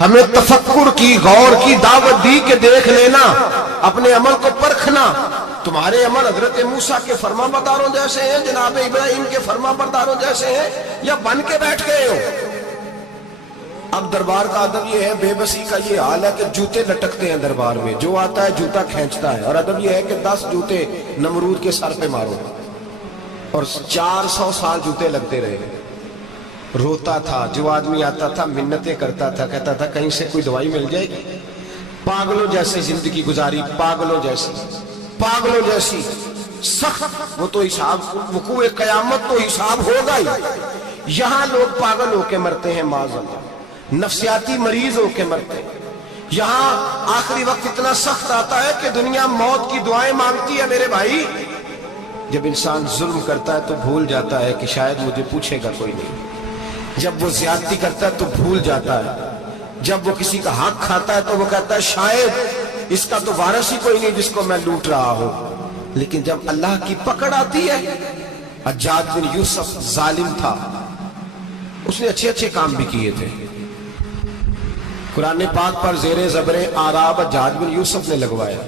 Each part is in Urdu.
ہمیں تفکر کی، غور کی دعوت دی کہ دیکھ لینا، اپنے عمل کو پرکھنا۔ تمہارے عمل حضرت موسیٰ کے فرما برداروں جیسے ہیں، جناب ابراہیم کے فرما برداروں جیسے ہیں، یا بن کے بیٹھ گئے ہو؟ اب دربار کا ادب یہ ہے، بے بسی کا یہ حال ہے کہ جوتے لٹکتے ہیں دربار میں، جو آتا ہے جوتا کھینچتا ہے، اور ادب یہ ہے کہ 10 جوتے نمرود کے سر پہ مارو، اور 400 سال جوتے لگتے رہے۔ روتا تھا جو آدمی آتا تھا، منتیں کرتا تھا، کہتا تھا کہیں سے کوئی دوائی مل جائے گی۔ پاگلوں جیسی زندگی گزاری، پاگلوں جیسی سخت۔ وہ تو حساب، وقوع قیامت تو حساب ہوگا ہی۔ یہاں لوگ پاگل ہو کے مرتے ہیں، معاذ اللہ، نفسیاتی مریض ہو کے مرتے ہیں۔ یہاں آخری وقت اتنا سخت آتا ہے کہ دنیا موت کی دعائیں مانگتی ہے۔ میرے بھائی، جب انسان ظلم کرتا ہے تو بھول جاتا ہے کہ شاید مجھے پوچھے گا کوئی نہیں۔ جب وہ زیادتی کرتا ہے تو بھول جاتا ہے۔ جب وہ کسی کا حق کھاتا ہے تو وہ کہتا ہے شاید اس کا تو وارث ہی کوئی نہیں جس کو میں لوٹ رہا ہوں۔ لیکن جب اللہ کی پکڑ آتی ہے، حجاج بن یوسف ظالم تھا، اس نے اچھے کام بھی کیے تھے۔ قرآن پاک پر زیر زبر آراب حجاج بن یوسف نے لگوایا۔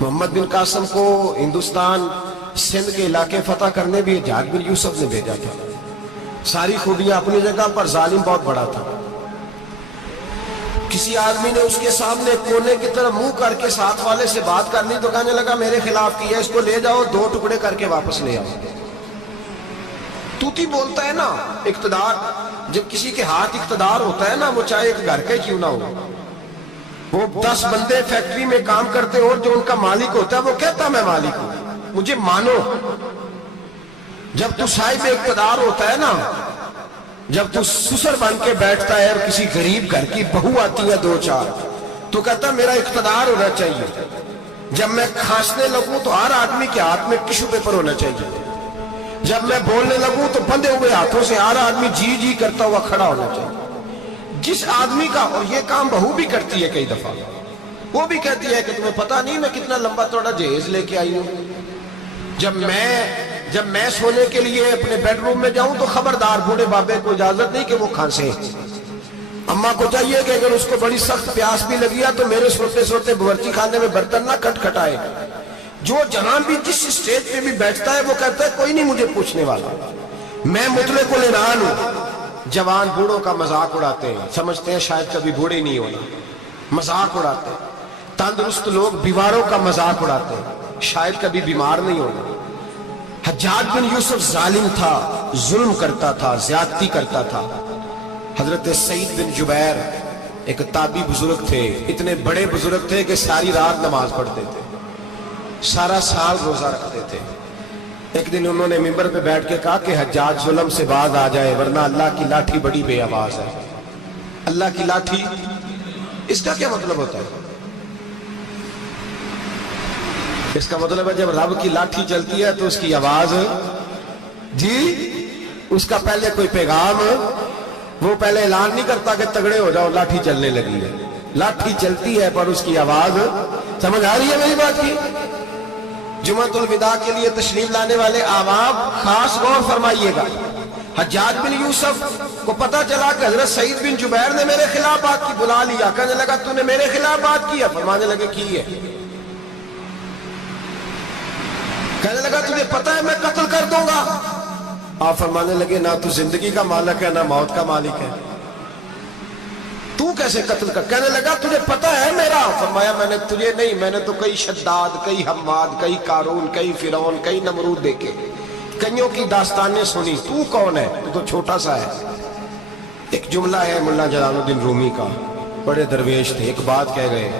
محمد بن قاسم کو ہندوستان سندھ کے علاقے فتح کرنے بھی حجاج بن یوسف نے بھیجا تھا۔ ساری خوبیاں اپنی جگہ پر، ظالم بہت بڑا تھا۔ کسی آدمی نے اس کے سامنے کونے کی طرف منہ کر کے ساتھ والے سے بات کرنی تو کہنے لگا میرے خلاف کیا، اس کو لے جاؤ، 2 ٹکڑے کر کے واپس لے آؤ۔ توتی بولتا ہے نا، اقتدار، جب کسی کے ہاتھ اقتدار ہوتا ہے نا، وہ چاہے ایک گھر کا کیوں نہ ہو، وہ 10 بندے فیکٹری میں کام کرتے اور جو ان کا مالک ہوتا ہے وہ کہتا میں مالک ہوں، مجھے مانو۔ جب تو صاحب اقتدار ہوتا ہے نا، جب تو سسر بن کے بیٹھتا ہے اور کسی غریب گھر کی بہو آتی ہے 2-4 تو کہتا میرا اقتدار ہونا چاہیے۔ جب میں کھانسنے لگوں تو ہر آدمی کے ہاتھ میں ٹشو پیپر ہونا چاہیے۔ جب میں بولنے لگوں تو بندھے ہوئے ہاتھوں سے ہر آدمی جی جی کرتا ہوا کھڑا ہونا چاہیے۔ جس آدمی کا، اور یہ کام بہو بھی کرتی ہے کئی دفعہ، وہ بھی کہتی ہے کہ تمہیں پتہ نہیں میں کتنا لمبا چوڑا جہیز لے کے آئی ہوں۔ جب میں سونے کے لیے اپنے بیڈ روم میں جاؤں تو خبردار بوڑھے بابے کو اجازت نہیں کہ وہ کھانسے۔ اماں کو چاہیے کہ اگر اس کو بڑی سخت پیاس بھی لگی ہے تو میرے سوتے باورچی خانے میں برتن نہ کھٹکھٹائے۔ جو جہاں بھی جس اسٹیج پہ بھی بیٹھتا ہے وہ کہتا ہے کوئی نہیں مجھے پوچھنے والا، میں مطلق العنان ہوں۔ جوان بوڑھوں کا مذاق اڑاتے ہیں، سمجھتے ہیں شاید کبھی بوڑھے نہیں ہونا، مذاق اڑاتے ہیں۔ تندرست لوگ بیماروں کا مذاق اڑاتے ہیں، شاید کبھی بیمار نہیں ہونا۔ حجاج بن یوسف ظالم تھا، ظلم کرتا تھا، زیادتی کرتا تھا۔ حضرت سعید بن جبیر ایک تابعی بزرگ تھے، اتنے بڑے بزرگ تھے کہ ساری رات نماز پڑھتے تھے، سارا سال روزہ رکھتے تھے۔ ایک دن انہوں نے منبر پہ بیٹھ کے کہا کہ حجاج ظلم سے باز آ جائے ورنہ اللہ کی لاٹھی بڑی بے آواز ہے۔ اللہ کی لاٹھی، اس کا کیا مطلب ہوتا ہے؟ اس کا مطلب ہے جب رب کی لاٹھی چلتی ہے تو اس کی آواز، جی اس کا پہلے کوئی پیغام، وہ پہلے اعلان نہیں کرتا کہ تگڑے ہو جاؤ لاٹھی چلنے لگی ہے۔ لاٹھی چلتی ہے پر اس کی آواز، سمجھ آ رہی ہے میری بات کی؟ جمعۃ الوداع کے لیے تشریف لانے والے عوام خاص غور فرمائیے گا۔ حجاج بن یوسف کو پتا چلا کہ حضرت سعید بن جبیر نے میرے خلاف بات کی، بلا لیا، کہنے لگا تو نے میرے خلاف بات کی ہے؟ فرمانے لگے کی ہے۔ کہنے لگا تجھے پتا ہے میں قتل کر دوں گا؟ آپ فرمانے لگے نہ تو زندگی کا مالک ہے نہ موت کا مالک ہے، تو کیسے قتل کر؟ کہنے لگا تجھے پتا ہے میرا؟ فرمایا میں نے تجھے نہیں، میں نے تو کئی شداد، کئی حماد، کئی قارون، کئی فرعون، کئی نمرود دیکھے، کئیوں کی داستانیں سنی، تو کون ہے؟ تو چھوٹا سا ہے۔ ایک جملہ ہے ملا جلال الدین رومی کا، بڑے درویش تھے، ایک بات کہہ گئے،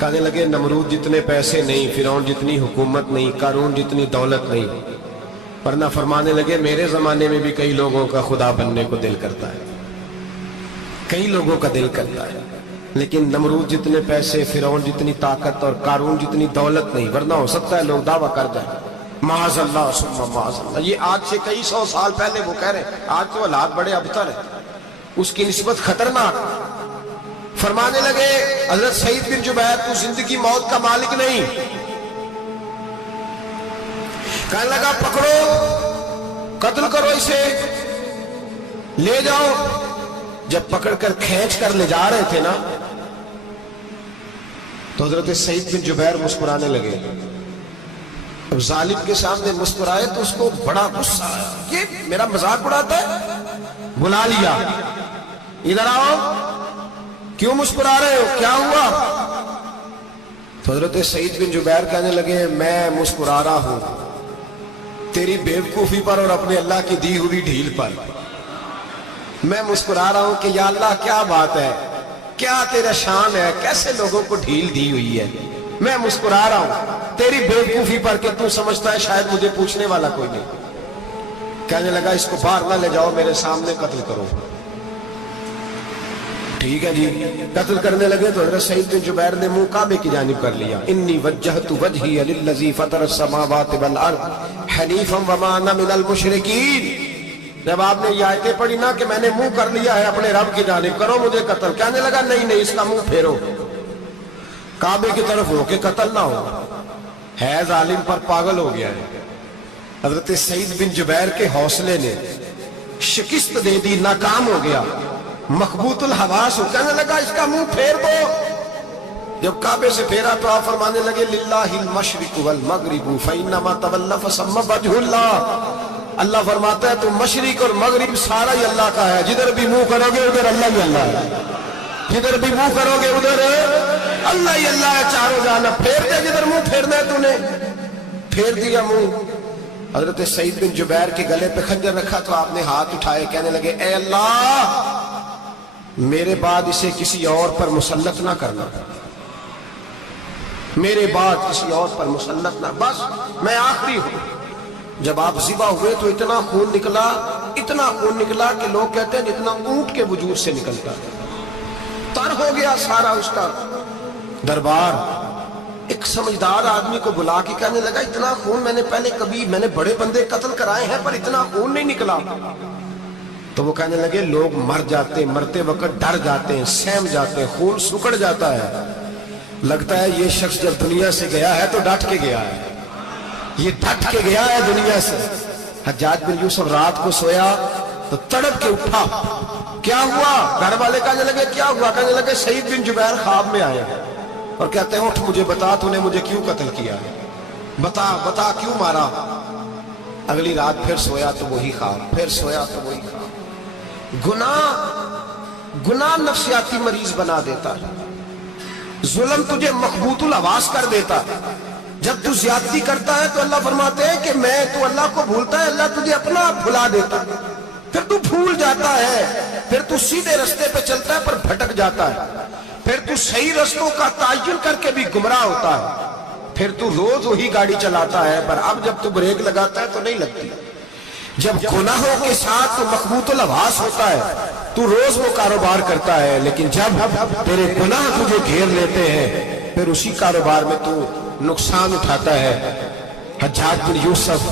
کہنے لگے نمرود جتنے پیسے نہیں، فرعون جتنی حکومت نہیں، قارون جتنی دولت نہیں، ورنہ فرمانے لگے میرے زمانے میں بھی کئی لوگوں کا خدا بننے کو دل کرتا ہے، کئی لوگوں کا دل کرتا ہے، لیکن نمرود جتنے پیسے، فرعون جتنی طاقت اور قارون جتنی دولت نہیں، ورنہ ہو سکتا ہے لوگ دعویٰ کر جائیں معاذ اللہ ثم معاذ اللہ۔ یہ آج سے کئی 100 سال پہلے وہ کہہ رہے ہیں، آج تو حالات بڑے ابتر ہیں، اس کی نسبت خطرناک۔ فرمانے لگے حضرت سعید بن جبیر تو زندگی موت کا مالک نہیں۔ کہنے لگا پکڑو، قتل کرو اسے، لے جاؤ۔ جب پکڑ کر کھینچ کر لے جا رہے تھے نا تو حضرت سعید بن جبیر مسکرانے لگے. اب ظالم کے سامنے مسکرائے تو اس کو بڑا غصہ آیا, یہ میرا مذاق اڑاتا ہے. بلا لیا, ادھر آؤ, کیوں مسکرا رہے ہو, کیا ہوا؟ تو حضرت سعید بن جبیر کہنے لگے میں مسکرا رہا ہوں تیری بیوقوفی پر اور اپنے اللہ کی دی ہوئی ڈھیل پر. میں مسکرا رہا ہوں کہ یا اللہ کیا بات ہے, کیا تیرا شان ہے, کیسے لوگوں کو ڈھیل دی ہوئی ہے. میں مسکرا رہا ہوں تیری بیوقوفی پر کہ تو سمجھتا ہے شاید مجھے پوچھنے والا کوئی نہیں. کہنے لگا اس کو باہر نہ لے جاؤ, میرے سامنے قتل کرو. ٹھیک ہے جی, قتل کرنے لگے تو حضرت سعید بن جبیر نے منہ کعبے کی جانب کر لیا. انی وجہت وجہی للذی فطر السماوات والارض حنیفا وما انا من المشرکین. جب آپ نے یہ آیتیں پڑھی نا کہ میں نے منہ کر لیا ہے اپنے رب کی جانب, کرو مجھے قتل. کہنے لگا نہیں نہیں, اس کا منہ پھیرو, کعبے کی طرف ہو کے قتل نہ ہو. ہے ظالم پر پاگل ہو گیا ہے. حضرت سعید بن جبیر کے حوصلے نے شکست دے دی, ناکام ہو گیا, مخبوط الحواس ہو. کہنے لگا اس کا منہ پھیر دو. جب کعبے سے پھیرا تو آپ فرمانے لگے للہ المشرق والمغرب فانما تولى فثم وجه اللہ. اللہ فرماتا ہے تو مشرق اور مغرب سارا ہی اللہ کا ہے, جدھر بھی منہ کرو گے ادھر اللہ ہی اللہ ہے, جدھر بھی منہ کرو گے ادھر اللہ ہی اللہ ہے. چاروں جانب پھیر دے, جدھر منہ پھیرنا ہے تو نے پھیر دیا منہ. حضرت سعید بن جبیر کے گلے پہ خنجر رکھا تو آپ نے ہاتھ اٹھائے, کہنے لگے اے اللہ میرے بعد اسے کسی اور پر مسلط نہ کرنا, میرے بعد کسی اور پر مسلط نہ, بس میں آخری ہوں. جب آپ ذبح ہوئے تو اتنا خون نکلا کہ لوگ کہتے ہیں جتنا اونٹ کے وجود سے نکلتا. تر ہو گیا سارا اس کا دربار. ایک سمجھدار آدمی کو بلا کے کہنے لگا اتنا خون میں نے بڑے بندے قتل کرائے ہیں پر اتنا خون نہیں نکلا. تو وہ کہنے لگے لوگ مر جاتے, مرتے وقت ڈر جاتے ہیں, سہم جاتے ہیں, خون سکڑ جاتا ہے. لگتا ہے یہ شخص جب دنیا سے گیا ہے تو ڈٹ کے گیا ہے, یہ ڈٹ کے گیا ہے دنیا سے. حجاج بن یوسف رات کو سویا تو تڑپ کے اٹھا, کیا ہوا؟ گھر والے کہنے لگے کیا ہوا؟ کہنے لگے سعید بن جبیر خواب میں آئے اور کہتے ہیں اٹھ مجھے بتا تو نے مجھے کیوں قتل کیا ہے, بتا کیوں مارا. اگلی رات پھر سویا تو وہی خواب, پھر سویا تو وہی خواب. گناہ نفسیاتی مریض بنا دیتا ہے, ظلم تجھے مخبوط الحواس کر دیتا ہے. جب تو زیادتی کرتا ہے تو اللہ فرماتے ہیں کہ میں, تو اللہ کو بھولتا ہے, اللہ تجھے اپنا بھلا دیتا ہے. پھر تو بھول جاتا ہے, پھر تو سیدھے رستے پہ چلتا ہے پر بھٹک جاتا ہے, پھر تو صحیح رستوں کا تعین کر کے بھی گمراہ ہوتا ہے, پھر تو روز وہی گاڑی چلاتا ہے پر اب جب تو بریک لگاتا ہے تو نہیں لگتی. جب گناہوں کے ساتھ تو مخبوط الحواس ہوتا ہے تو روز وہ کاروبار کرتا ہے, لیکن جب تیرے گناہ تجھے گھیر لیتے ہیں پھر اسی کاروبار میں تو نقصان اٹھاتا ہے. حجاج بن یوسف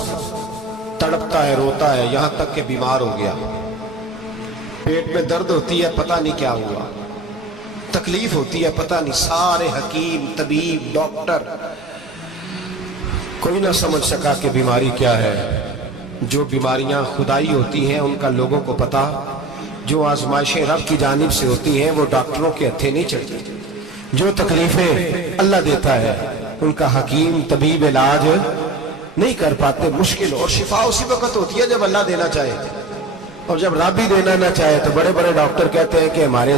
تڑپتا ہے, روتا ہے, یہاں تک کہ بیمار ہو گیا. پیٹ میں درد ہوتی ہے, پتہ نہیں کیا ہوا, تکلیف ہوتی ہے, پتہ نہیں. سارے حکیم, طبیب, ڈاکٹر کوئی نہ سمجھ سکا کہ بیماری کیا ہے. جو بیماریاں خدائی ہوتی ہیں ان کا لوگوں کو پتا, جو آزمائشیں رب کی جانب سے ہوتی ہیں وہ ڈاکٹروں کے ہتھے نہیں چڑھتی. جو تکلیفیں اللہ دیتا ہے ان کا حکیم طبیب علاج نہیں کر پاتے, مشکل. اور شفا اسی وقت ہوتی ہے جب اللہ دینا چاہے, اور جب رب ہی دینا نہ چاہے تو بڑے بڑے ڈاکٹر کہتے ہیں کہ ہمارے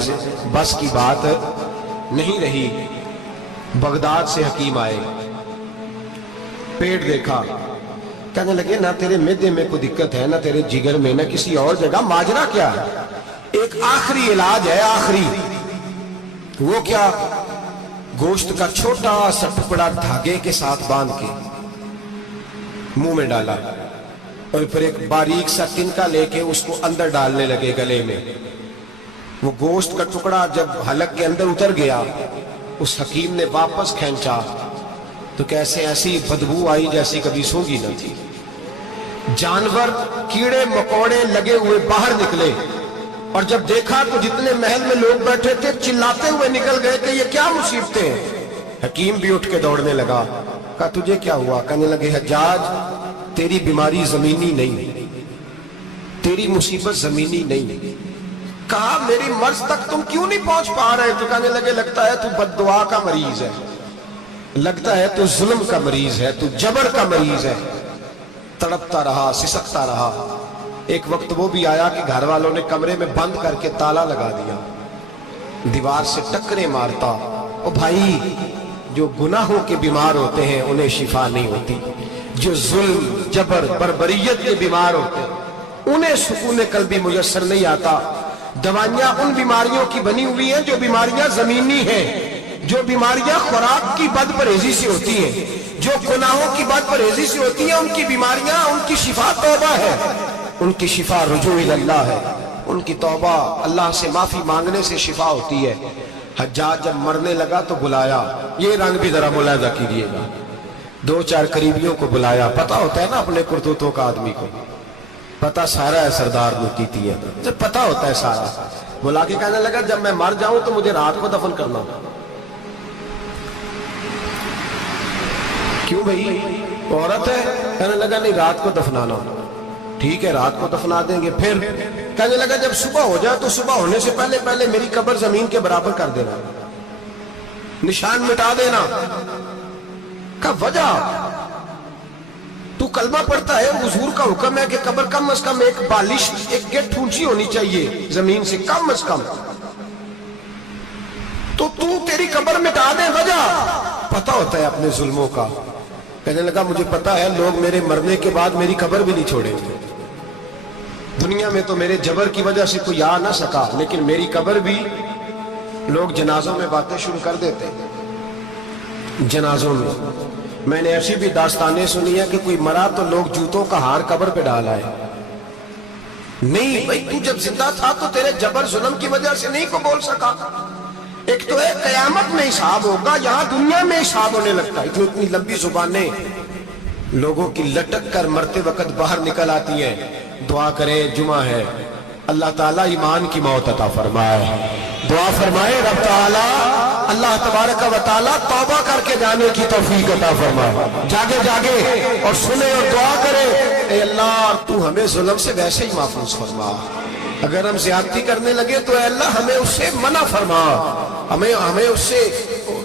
بس کی بات نہیں رہی. بغداد سے حکیم آئے, پیٹ دیکھا, کہنے لگے نہ تیرے معدے میں کوئی دقت ہے, نہ تیرے جگر میں, نہ کسی اور جگہ, ماجرا کیا ہے؟ ایک آخری علاج ہے, آخری. وہ کیا؟ گوشت کا چھوٹا سا ٹکڑا دھاگے کے ساتھ باندھ کے منہ میں ڈالا اور پھر ایک باریک سا تنکا لے کے اس کو اندر ڈالنے لگے گلے میں. وہ گوشت کا ٹکڑا جب حلق کے اندر اتر گیا, اس حکیم نے واپس کھینچا تو کیسے ایسی بدبو آئی جیسی کبھی سونگی نہ تھی. جانور, کیڑے مکوڑے لگے ہوئے باہر نکلے, اور جب دیکھا تو جتنے محل میں لوگ بیٹھے تھے چلاتے ہوئے نکل گئے کہ یہ کیا مصیبتیں ہیں. حکیم بھی اٹھ کے دوڑنے لگا. کہا تجھے کیا ہوا؟ کہنے لگے حجاج تیری بیماری زمینی نہیں, تیری مصیبت زمینی نہیں, کہا میری مرض تک تم کیوں نہیں پہنچ پا رہے؟ تو کہنے لگے لگتا ہے تو بد دعا کا مریض ہے، لگتا ہے تو ظلم کا مریض ہے، تو جبر کا مریض ہے۔ تڑپتا رہا، سسکتا رہا۔ ایک وقت وہ بھی آیا کہ گھر والوں نے کمرے میں بند کر کے تالا لگا دیا، دیوار سے ٹکرے مارتا۔ او بھائی، جو گناہوں کے بیمار ہوتے ہیں انہیں شفا نہیں ہوتی، جو ظلم، جبر، بربریت کے بیمار ہوتے ہیں انہیں سکون قلبی میسر نہیں آتا۔ دوائیاں ان بیماریوں کی بنی ہوئی ہیں جو بیماریاں زمینی ہیں، جو بیماریاں خوراک کی بد پرہیزی سے ہوتی ہیں، جو گناہوں کی بد پرہیزی سے ہوتی ہیں، ان کی بیماریاں، ان کی شفا توبہ ہے، ان کی شفا رجوع اللہ ہے، ان کی توبہ اللہ سے معافی مانگنے سے شفا ہوتی ہے۔ حجاج جب مرنے لگا تو بلایا، یہ رنگ بھی ذرا ملاحظہ کیجیے گا، دو چار قریبیوں کو بلایا، پتہ ہوتا ہے نا اپنے کرتوتوں کا آدمی کو، پتہ سارا ہے سردار ملکیتی ہے، جب پتہ ہوتا ہے سارا، بلا کے کہنے لگا جب میں مر جاؤں تو مجھے رات کو دفن کرنا۔ کیوں بھائی؟ عورت ہے؟ کہنے لگا نہیں، رات کو دفنانا۔ ٹھیک ہے، رات کو دفنا دیں گے۔ پھر کہنے لگا جب صبح ہو جائے تو صبح ہونے سے پہلے پہلے میری قبر زمین کے برابر کر دینا، نشان مٹا دینا۔ کا وجہ تو کلمہ پڑھتا ہے، حضور کا حکم ہے کہ قبر کم از کم ایک بالش، ایک گٹ اونچی ہونی چاہیے زمین سے، کم از کم، تو تیری قبر مٹا دے۔ وجہ پتہ ہوتا ہے اپنے ظلموں کا۔ کہنے لگا مجھے پتہ ہے لوگ میرے مرنے کے بعد میری قبر بھی نہیں چھوڑیں گے، دنیا میں تو میرے جبر کی وجہ سے کوئی آ نہ سکا، لیکن میری قبر بھی لوگ جنازوں میں باتیں شروع کر دیتے ہیں۔ جنازوں میں نے ایسی بھی داستانیں سنی ہیں کہ کوئی مرا تو لوگ جوتوں کا ہار قبر پہ ڈال آئے۔ نہیں بھائی، تو جب زندہ تھا تو تیرے جبر ظلم کی وجہ سے نہیں کو بول سکا۔ ایک تو ہے قیامت میں حساب ہوگا، یہاں دنیا میں حساب ہونے لگتا ہے۔ اتنی لمبی زبانیں لوگوں کی لٹک کر مرتے وقت باہر نکل آتی ہیں۔ دعا کریں، جمعہ ہے، اللہ تعالیٰ ایمان کی موت عطا فرمائے۔ دعا فرمائے رب تعالیٰ، اللہ تبارک و تعالیٰ توبہ کر کے جانے کی توفیق عطا فرمائے۔ جاگے جاگے اور سنے اور دعا کرے، اے اللہ تو ہمیں ظلم سے ویسے ہی محفوظ فرما، اگر ہم زیادتی کرنے لگے تو اے اللہ ہمیں اس سے منع فرما، ہمیں اس سے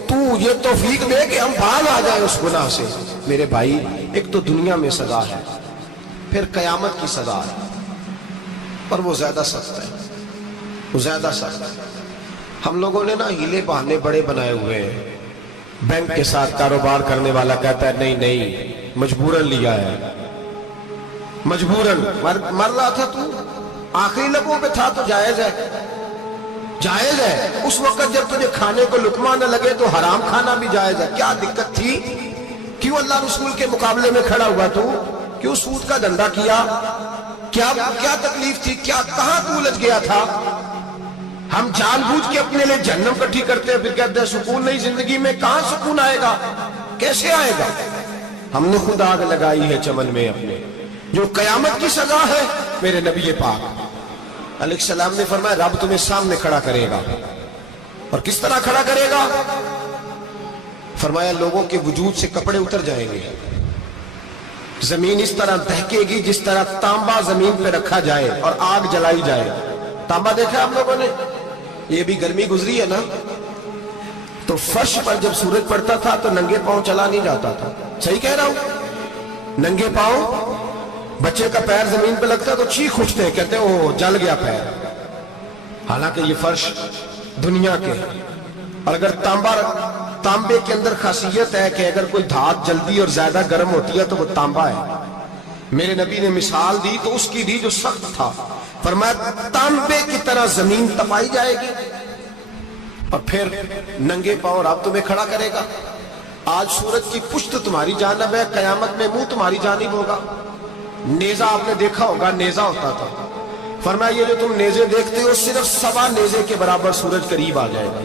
تو یہ توفیق دے کہ ہم بھاگ آ جائیں اس گناہ سے۔ میرے بھائی، ایک تو دنیا میں سزا ہے، پھر قیامت کی سزا ہے، پر وہ زیادہ سخت ہے، وہ زیادہ سخت ہے۔ ہم لوگوں نے نا ہیلے بہانے بڑے بنائے ہوئے ہیں۔ بینک کے ساتھ کاروبار کرنے والا کہتا ہے نہیں نہیں، مجبوراً لیا ہے، مجبوراً مر رہا تھا تو، آخری لبوں پہ تھا تو جائز ہے، جائز ہے۔ اس وقت جب تجھے کھانے کو لقمہ نہ لگے تو حرام کھانا بھی جائز ہے۔ کیا دقت تھی؟ کیوں اللہ رسول کے مقابلے میں کھڑا ہوا تو؟ کیوں سود کا دھندا کیا؟ کیا تکلیف تھی؟ کہاں تو الجھ گیا تھا؟ ہم جان بوجھ کے اپنے لیے جہنم کٹھی کرتے ہیں، پھر کہتے ہیں سکون نہیں زندگی میں۔ کہاں سکون آئے گا؟ کیسے آئے گا؟ ہم نے خود آگ لگائی ہے چمن میں اپنے۔ جو قیامت کی سزا ہے، میرے نبی پاک علیہ السلام نے فرمایا رب تمہیں سامنے کھڑا کرے گا، اور کس طرح کھڑا کرے گا؟ فرمایا لوگوں کے وجود سے کپڑے اتر جائیں گے، زمین اس طرح دہکے گی جس طرح تانبا زمین پہ رکھا جائے اور آگ جلائی جائے۔ تانبا دیکھا آپ لوگوں نے؟ یہ بھی گرمی گزری ہے نا، تو فرش پر جب سورج پڑتا تھا تو ننگے پاؤں چلا نہیں جاتا تھا۔ صحیح کہہ رہا ہوں؟ ننگے پاؤں، بچے کا پیر زمین پہ لگتا ہے تو چیخ اٹھتے ہیں، کہتے ہیں اوہ جل گیا پیر، حالانکہ یہ فرش دنیا کے۔ اور اگر تانبے کے اندر خاصیت ہے کہ اگر کوئی دھات جلدی اور زیادہ گرم ہوتی ہے تو وہ تانبا ہے۔ میرے نبی نے مثال دی تو اس کی دی جو سخت تھا، فرمایا تانبے کی طرح زمین تپائی جائے گی، اور پھر ننگے پاؤں رب تمہیں کھڑا کرے گا۔ آج سورج کی پشت تمہاری جانب ہے، قیامت میں منہ تمہاری جانب ہوگا۔ نیزہ آپ نے دیکھا ہوگا، نیزہ ہوتا تھا، فرمایا یہ جو تم نیزے دیکھتے ہو صرف 1.25 نیزے کے برابر سورج قریب آ جائے گا،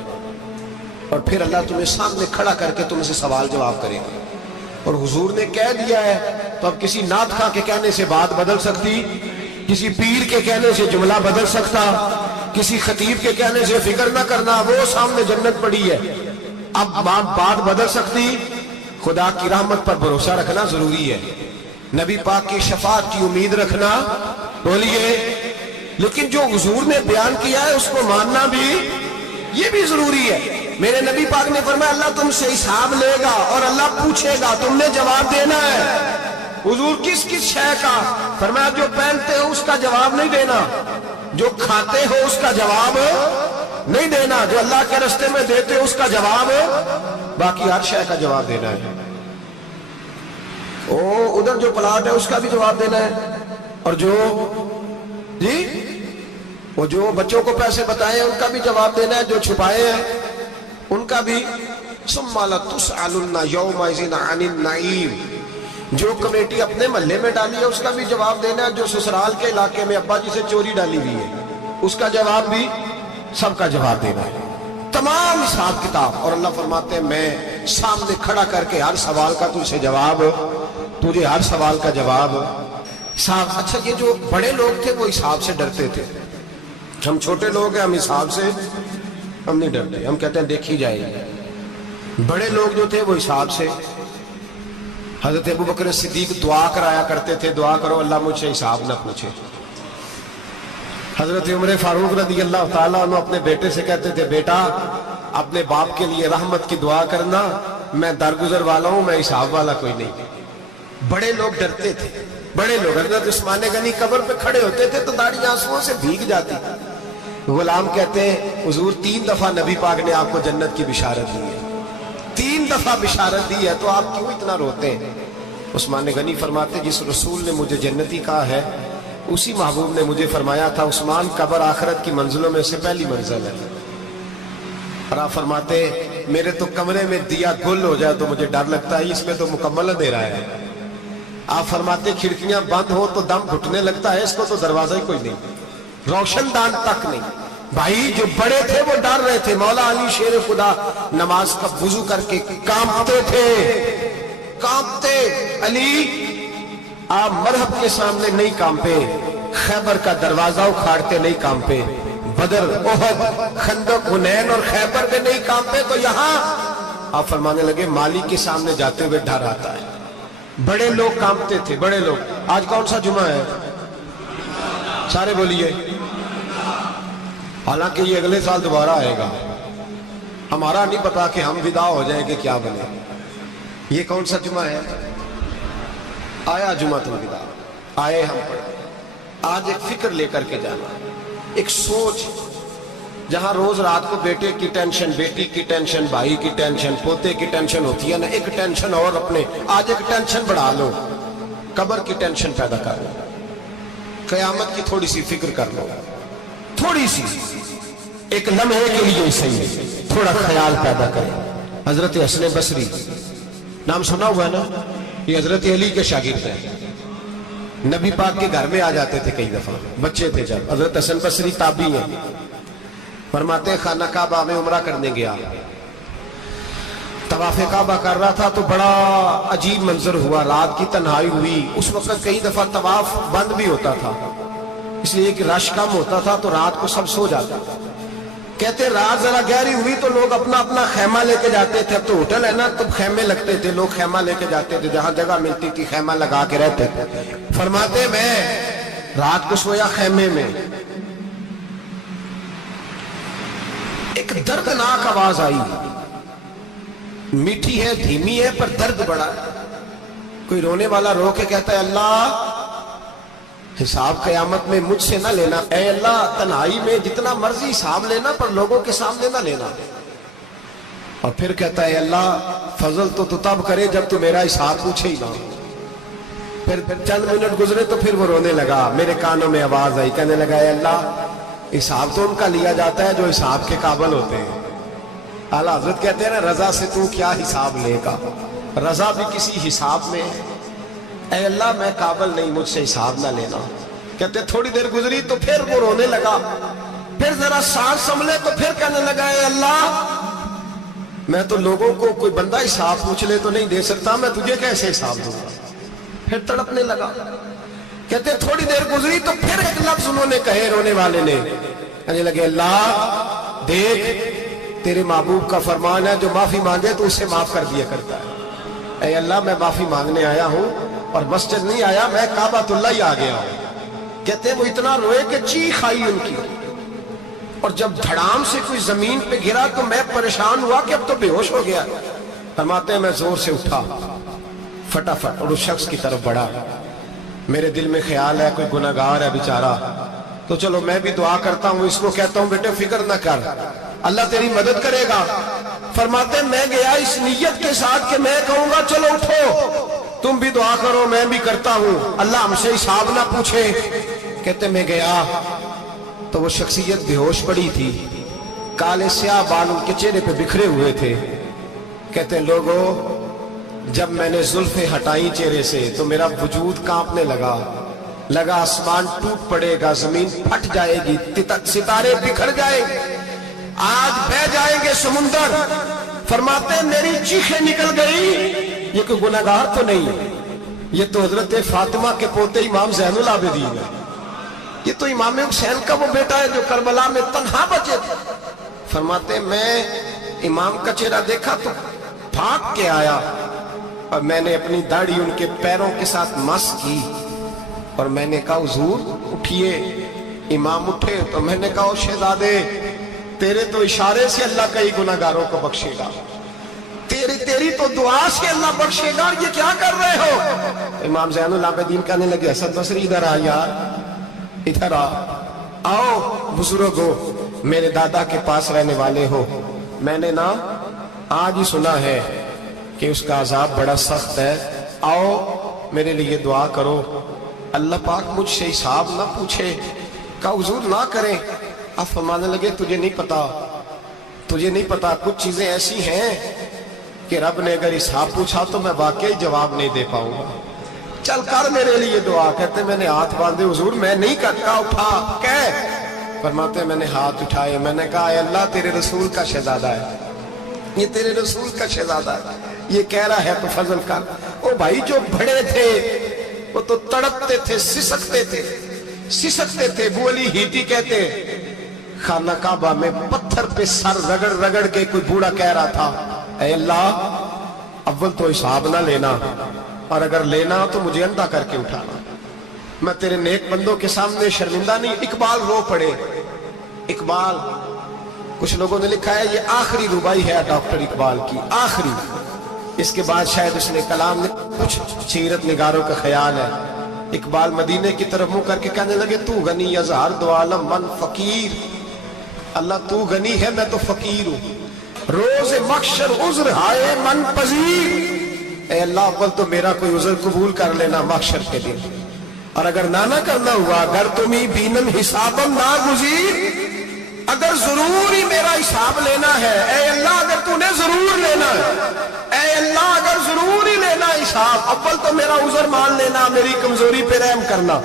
اور پھر اللہ تمہیں سامنے کھڑا کر کے تم سے سوال جواب کرے گا۔ اور حضور نے کہہ دیا ہے تو اب کسی نعت خواں کے کہنے سے بات بدل سکتی، کسی پیر کے کہنے سے جملہ بدل سکتا، کسی خطیب کے کہنے سے فکر نہ کرنا، وہ سامنے جنت پڑی ہے، اب بات بدل سکتی؟ خدا کی رحمت پر بھروسہ رکھنا ضروری ہے، نبی پاک کی شفاعت کی امید رکھنا، بولیے لیکن جو حضور نے بیان کیا ہے اس کو ماننا بھی یہ بھی ضروری ہے. میرے نبی پاک نے فرمایا اللہ تم سے حساب لے گا اور اللہ پوچھے گا، تم نے جواب دینا ہے. حضور کس کس شے کا؟ فرمایا جو پہنتے ہو اس کا جواب نہیں دینا، جو کھاتے ہو اس کا جواب نہیں دینا، جو اللہ کے راستے میں دیتے ہو اس کا جواب، باقی ہر شے کا جواب دینا ہے. ادھر جو پلاٹ ہے اس کا بھی جواب دینا ہے، اور جو وہ جو بچوں کو پیسے بتائے ان کا بھی جواب دینا ہے، جو چھپائے ہیں ان کا بھی. ثم لتسألن یومئذ عن النعیم. جو کمیٹی اپنے محلے میں ڈالی ہے اس کا بھی جواب دینا ہے، جو سسرال کے علاقے میں ابا جی سے چوری ڈالی ہوئی ہے اس کا جواب بھی، سب کا جواب دینا ہے. تمام حساب کتاب. اور اللہ فرماتے ہیں میں سامنے کھڑا کر کے ہر سوال کا تجھے جواب، تجھے ہر سوال کا جواب حساب. اچھا یہ جو بڑے لوگ تھے وہ حساب سے ڈرتے تھے، ہم چھوٹے لوگ ہیں ہم حساب سے ہم نہیں ڈرتے، ہم کہتے ہیں دیکھی جائے گی. بڑے لوگ جو تھے وہ حساب سے. حضرت ابوبکر صدیق دعا کرایا کرتے تھے، دعا کرو اللہ مجھ سے حساب نہ پوچھے. حضرت عمر فاروق رضی اللہ تعالیٰ عنہ اپنے بیٹے سے کہتے تھے بیٹا اپنے باپ کے لیے رحمت کی دعا کرنا، میں درگزر والا ہوں، میں حساب والا کوئی نہیں. بڑے لوگ ڈرتے تھے، بڑے لوگ. حضرت عثمان غنی قبر پہ کھڑے ہوتے تھے تو داڑھی آنسوؤں سے بھیگ جاتی. غلام کہتے ہیں حضور 3 دفعہ نبی پاک نے آپ کو جنت کی بشارت دی ہے، 3 دفعہ بشارت دی ہے تو آپ کیوں اتنا روتے ہیں؟ عثمان غنی فرماتے جس رسول نے مجھے جنتی کہا ہے اسی محبوب نے مجھے فرمایا تھا عثمان قبر آخرت کی منزلوں میں سے پہلی منزل ہے. اور آپ فرماتے میرے تو کمرے میں دیا گل ہو جائے تو مجھے ڈر لگتا ہے، اس میں تو مکمل اندھیرا ہے. آپ فرماتے کھڑکیاں بند ہو تو دم گھٹنے لگتا ہے، اس کو تو دروازہ ہی کوئی نہیں، روشن دان تک نہیں. بھائی جو بڑے تھے وہ ڈر رہے تھے. مولا علی شیر خدا نماز کا وضو کر کے کانپتے تھے، کانپتے. علی آپ مرحب کے سامنے نہیں کانپے، خیبر کا دروازہ اکھاڑتے نہیں کانپے، بدر احد خندق حنین اور خیبر پہ نہیں کانپے، تو یہاں آپ فرمانے لگے مالی کے سامنے جاتے ہوئے ڈر آتا ہے. بڑے لوگ کانپتے تھے، بڑے لوگ. آج کون سا جمعہ ہے؟ سارے بولیے. حالانکہ یہ اگلے سال دوبارہ آئے گا، ہمارا نہیں پتا کہ ہم ودا ہو جائیں کہ کیا بنے. یہ کون سا جمعہ ہے؟ آیا جمعہ الوداع، آئے ہم پڑھے. آج ایک فکر لے کر کے جانا، ایک سوچ. جہاں روز رات کو بیٹے کی ٹینشن، بیٹی کی ٹینشن، بھائی کی ٹینشن، پوتے کی ٹینشن ہوتی ہے نا، ایک ٹینشن اور اپنے آج ایک ٹینشن بڑھا لو، قبر کی ٹینشن پیدا کر لو، قیامت کی تھوڑی سی فکر کر لو، تھوڑی سی ایک لمحے کے لیے صحیح تھوڑا خیال پیدا کرے. حضرت حسن بصری نام سنا ہوا ہے نا، یہ حضرت علی کے شاگرد ہیں. نبی پاک کے گھر میں آ جاتے تھے کئی دفعہ، بچے تھے جب. حضرت حسن بصری تابعی ہیں. فرماتے خانہ کعبہ میں عمرہ کرنے گیا، طواف کعبہ کر رہا تھا تو بڑا عجیب منظر ہوا، رات کی تنہائی ہوئی. اس وقت کئی دفعہ طواف بند بھی ہوتا تھا اس لیے کہ رش کم ہوتا تھا تو رات کو سب سو جاتا تھا. کہتے رات ذرا گہری ہوئی تو لوگ اپنا اپنا خیمہ لے کے جاتے تھے. اب تو ہوٹل ہے نا تو خیمے لگتے تھے، لوگ خیمہ لے کے جاتے تھے، جہاں جگہ ملتی تھی خیمہ لگا کے رہتے تھے. فرماتے میں رات کو سویا خیمے میں، ایک دردناک آواز آئی، میٹھی ہے دھیمی ہے پر درد بڑا ہے. کوئی رونے والا رو کے کہتا ہے اللہ حساب قیامت میں مجھ سے نہ لینا، اے اللہ تنہائی میں جتنا مرضی حساب لینا پر لوگوں کے سامنے نہ لینا. اور پھر کہتا ہے اللہ فضل تو تب کرے جب تو میرا حساب پوچھے ہی نہ. پھر چند منٹ گزرے تو پھر وہ رونے لگا. میرے کانوں میں آواز آئی، کہنے لگا اے اللہ حساب تو ان کا لیا جاتا ہے جو حساب کے قابل ہوتے ہیں. اعلیٰ حضرت کہتے ہیں نا رضا سے تو کیا حساب لے گا، رضا بھی کسی حساب میں. اے اللہ میں قابل نہیں، مجھ سے حساب نہ لینا. کہتے تھوڑی دیر گزری تو پھر وہ رونے لگا. پھر ذرا سانس سنبھلے تو پھر کہنے لگا اے اللہ میں تو لوگوں کو کوئی بندہ حساب پوچھ لے تو نہیں دے سکتا، میں تجھے کیسے حساب دوں گا. پھر تڑپنے لگا. کہتے تھوڑی دیر گزری تو پھر ایک لفظ انہوں نے کہے رونے والے نے، کہنے لگے اللہ دیکھ تیرے محبوب کا فرمان ہے جو معافی مانگے تو اسے معاف کر دیا کرتا ہے. اے اللہ میں معافی مانگنے آیا ہوں اور مسجد نہیں آیا، میں کعبۃ اللہ ہی آ گیا ہوں. کہتے ہیں وہ اتنا روئے کہ چیخ آئی ان کی، اور جب دھڑام سے کوئی زمین پہ گرا تو میں پریشان ہوا کہ اب تو بے ہوش ہو گیا۔ فرماتے ہیں میں زور سے اٹھا فٹافٹ اور اس شخص کی طرف بڑھا، میرے دل میں خیال ہے کوئی گناہگار ہے بیچارہ، تو چلو میں بھی دعا کرتا ہوں، اس کو کہتا ہوں بیٹے فکر نہ کر، اللہ تیری مدد کرے گا۔ فرماتے ہیں میں گیا اس نیت کے ساتھ کہ میں کہوں گا چلو اٹھو تم بھی دعا کرو میں بھی کرتا ہوں، اللہ ہم سے حساب نہ پوچھے۔ کہتے میں گیا تو وہ شخصیت بے ہوش پڑی تھی، کالے سیاہ بال ان کے چہرے پہ بکھرے ہوئے تھے۔ کہتے لوگوں جب میں نے زلفیں ہٹائیں چہرے سے تو میرا وجود کانپنے لگا آسمان ٹوٹ پڑے گا، زمین پھٹ جائے گی، ستارے بکھر جائیں گے، آج بہ جائیں گے سمندر۔ فرماتے ہیں میری چیخیں نکل گئی، یہ کوئی گناہگار تو نہیں، یہ تو حضرت فاطمہ کے پوتے امام زین العابدین ہے، یہ تو امام حسین کا وہ بیٹا ہے جو کربلا میں تنہا بچے تھے۔ فرماتے ہیں میں امام کا چہرہ دیکھا تو بھاگ کے آیا اور میں نے اپنی داڑھی ان کے پیروں کے ساتھ مس کی اور میں نے کہا حضور اٹھئے۔ امام اٹھے تو میں نے کہا شہزادے تیرے تو اشارے سے اللہ کئی گناہگاروں کو بخشے گا، تیری تو دعا سے اللہ بخشے گا، یہ کیا کر رہے ہو؟ امام زین العابدین کہنے لگے حسن بصری ادھر آ یار، ادھر آؤ بزرگو، میرے دادا کے پاس رہنے والے ہو، میں نے نا آج ہی سنا ہے کہ اس کا عذاب بڑا سخت ہے، آؤ میرے لیے دعا کرو، اللہ پاک مجھ سے حساب نہ پوچھے۔ کہا حضور نہ کریں۔ اب فرمانے لگے تجھے نہیں پتا کچھ چیزیں ایسی ہیں کہ رب نے اگر حساب پوچھا تو میں واقعی جواب نہیں دے پاؤں گا، چل کر میرے لیے دعا۔ کہتے میں نے ہاتھ باندھے حضور میں نہیں کرتا، اٹھا کہہ۔ فرماتے میں نے ہاتھ اٹھائے، میں نے کہا اے اللہ تیرے رسول کا شہزادہ ہے، یہ تیرے رسول کا شہزادہ ہے، یہ کہہ رہا ہے تو فضل کر۔ وہ بھائی جو بڑے تھے وہ تو تڑپتے تھے، سسکتے تھے۔ ابو علی ہیتی کہتے خانہ کعبہ میں پتھر پہ سر رگڑ رگڑ کے کوئی بوڑھا کہہ رہا تھا اے اللہ اول تو حساب نہ لینا، اور اگر لینا تو مجھے اندھا کر کے اٹھانا، میں تیرے نیک بندوں کے سامنے شرمندہ نہیں۔ اقبال رو پڑے، اقبال کچھ لوگوں نے لکھا ہے یہ آخری ربائی ہے ڈاکٹر اقبال کی، آخری، اس کے بعد شاید اس نے کلام نے کچھ سیرت نگاروں کا خیال ہے۔ اقبال مدینے کی طرف منہ کر کے کہنے لگے تو غنی از ہر دو عالم من فقیر، اللہ تو غنی ہے میں تو فقیر ہوں، روز محشر عذر ہائے من پذیر، اے اللہ اول تو میرا کوئی عذر قبول کر لینا محشر کے دن، اور اگر نہ کرنا ہوا اگر تمہیں بینم حسابم ناگزیر، اگر ضرور ہی میرا حساب لینا ہے اے اللہ، اگر تو نے ضرور لینا ہے اے اللہ، اگر ضرور ہی لینا حساب، اول تو میرا عذر مان لینا، میری کمزوری پہ رحم کرنا،